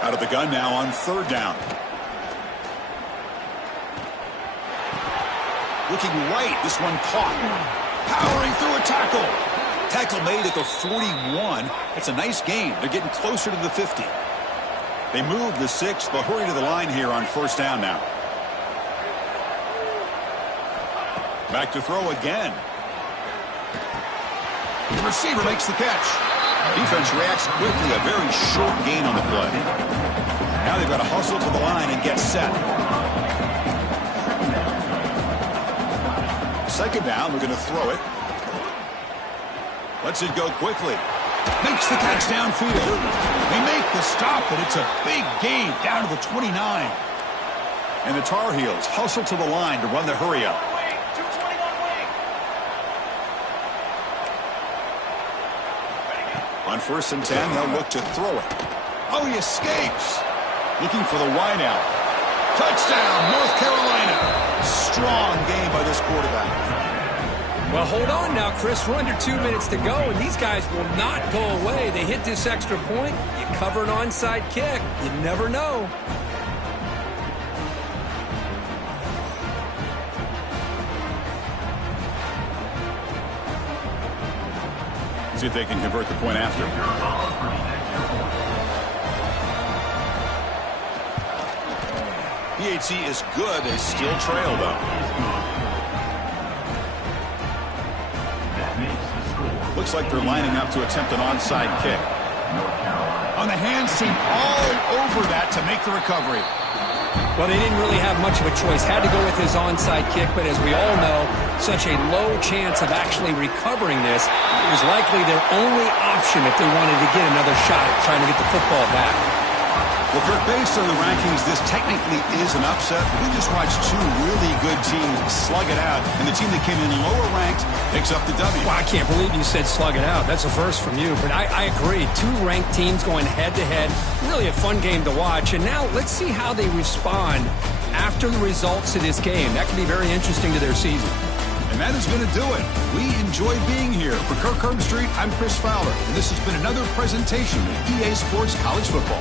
Out of the gun now on third down. Looking right. This one caught. Powering through a tackle. Tackle made at the 41. That's a nice gain. They're getting closer to the 50. They move the 6. They'll hurry to the line here on first down now. Back to throw again. The receiver makes the catch. Defense reacts quickly. A very short gain on the play. Now they've got to hustle to the line and get set. Second down. We're going to throw it. Lets it go quickly. Makes the catch downfield. They make the stop, but it's a big gain down to the 29. And the Tar Heels hustle to the line to run the hurry up. On first and 10, they'll look to throw it. Oh, he escapes. Looking for the wideout. Touchdown, North Carolina. Strong game by this quarterback. Well, hold on now, Chris. We're under 2 minutes to go, and these guys will not go away. They hit this extra point. You cover an onside kick. You never know. See if they can convert the point after. PHC is good. They still trail, though. Looks like they're lining up to attempt an onside kick. On the hands team, all over that to make the recovery. Well, they didn't really have much of a choice. Had to go with his onside kick, but as we all know, such a low chance of actually recovering this. It was likely their only option if they wanted to get another shot at trying to get the football back. Well, Kirk, based on the rankings, this technically is an upset. We just watched two really good teams slug it out, and the team that came in lower ranked picks up the W. Well, I can't believe you said slug it out. That's a first from you, but I agree. Two ranked teams going head-to-head. Really a fun game to watch, and now let's see how they respond after the results of this game. That can be very interesting to their season. And that is going to do it. We enjoy being here. For Kirk Herbstreit, I'm Chris Fowler, and this has been another presentation of EA Sports College Football.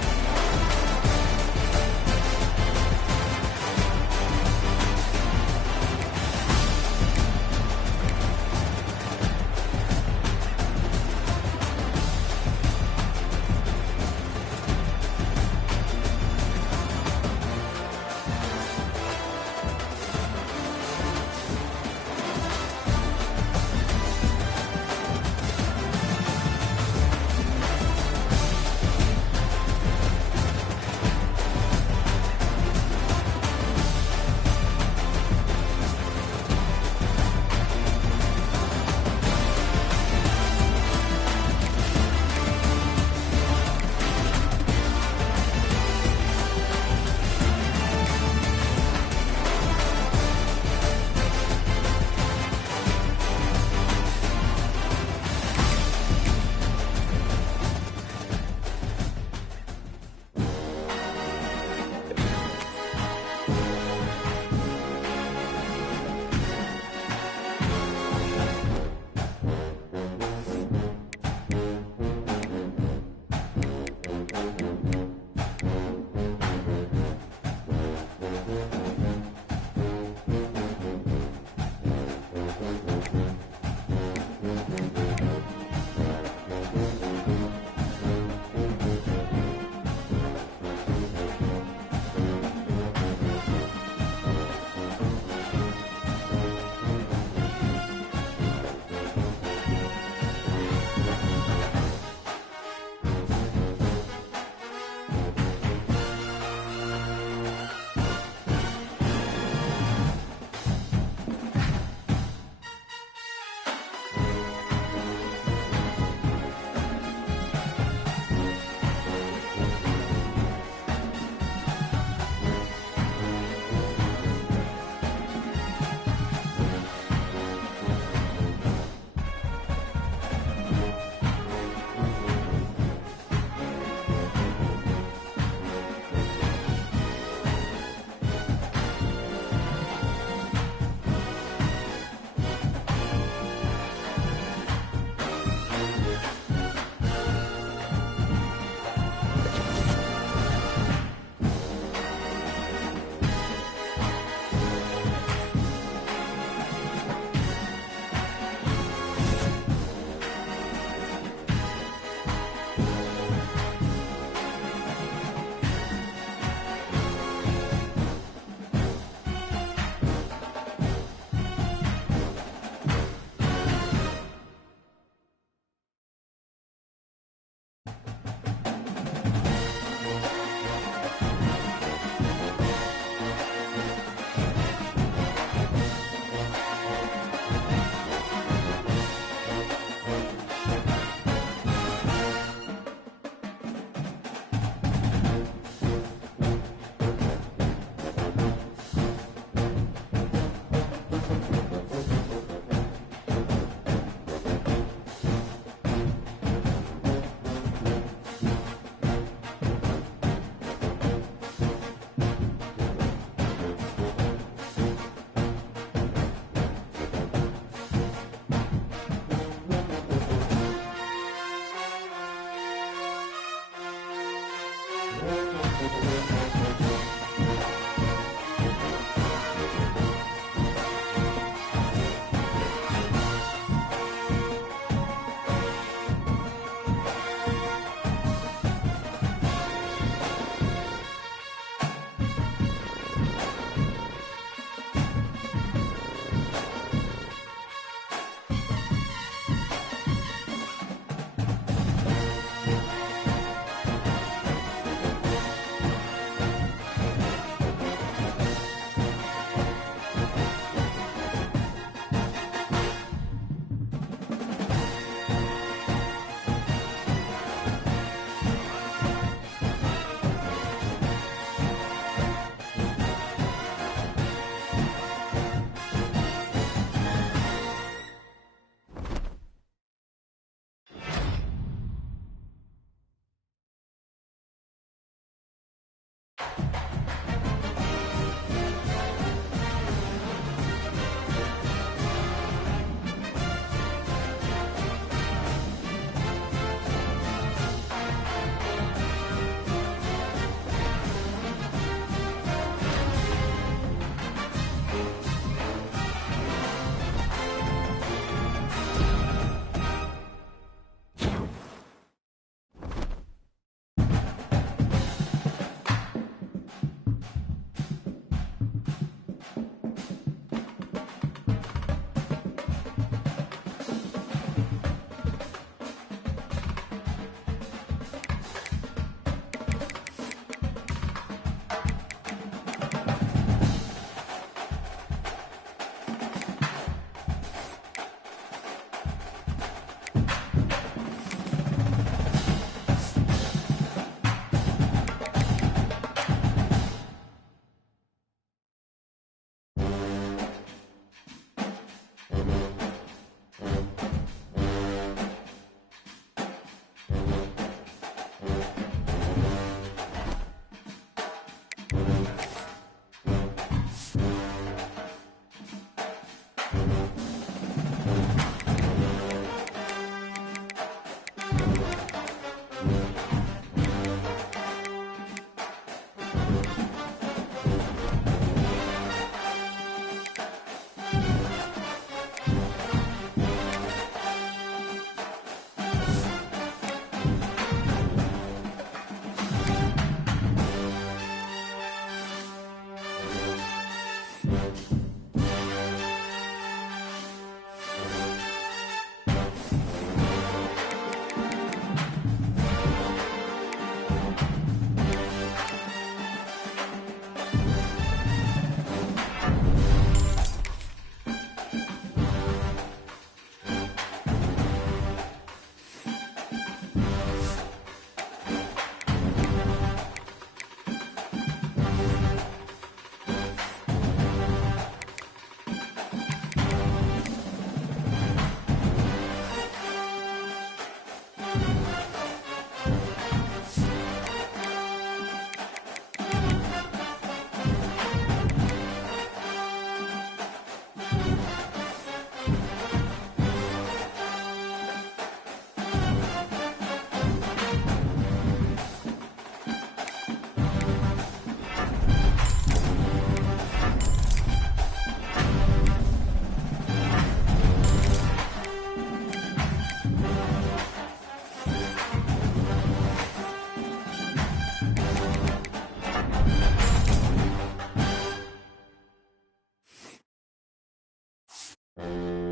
you.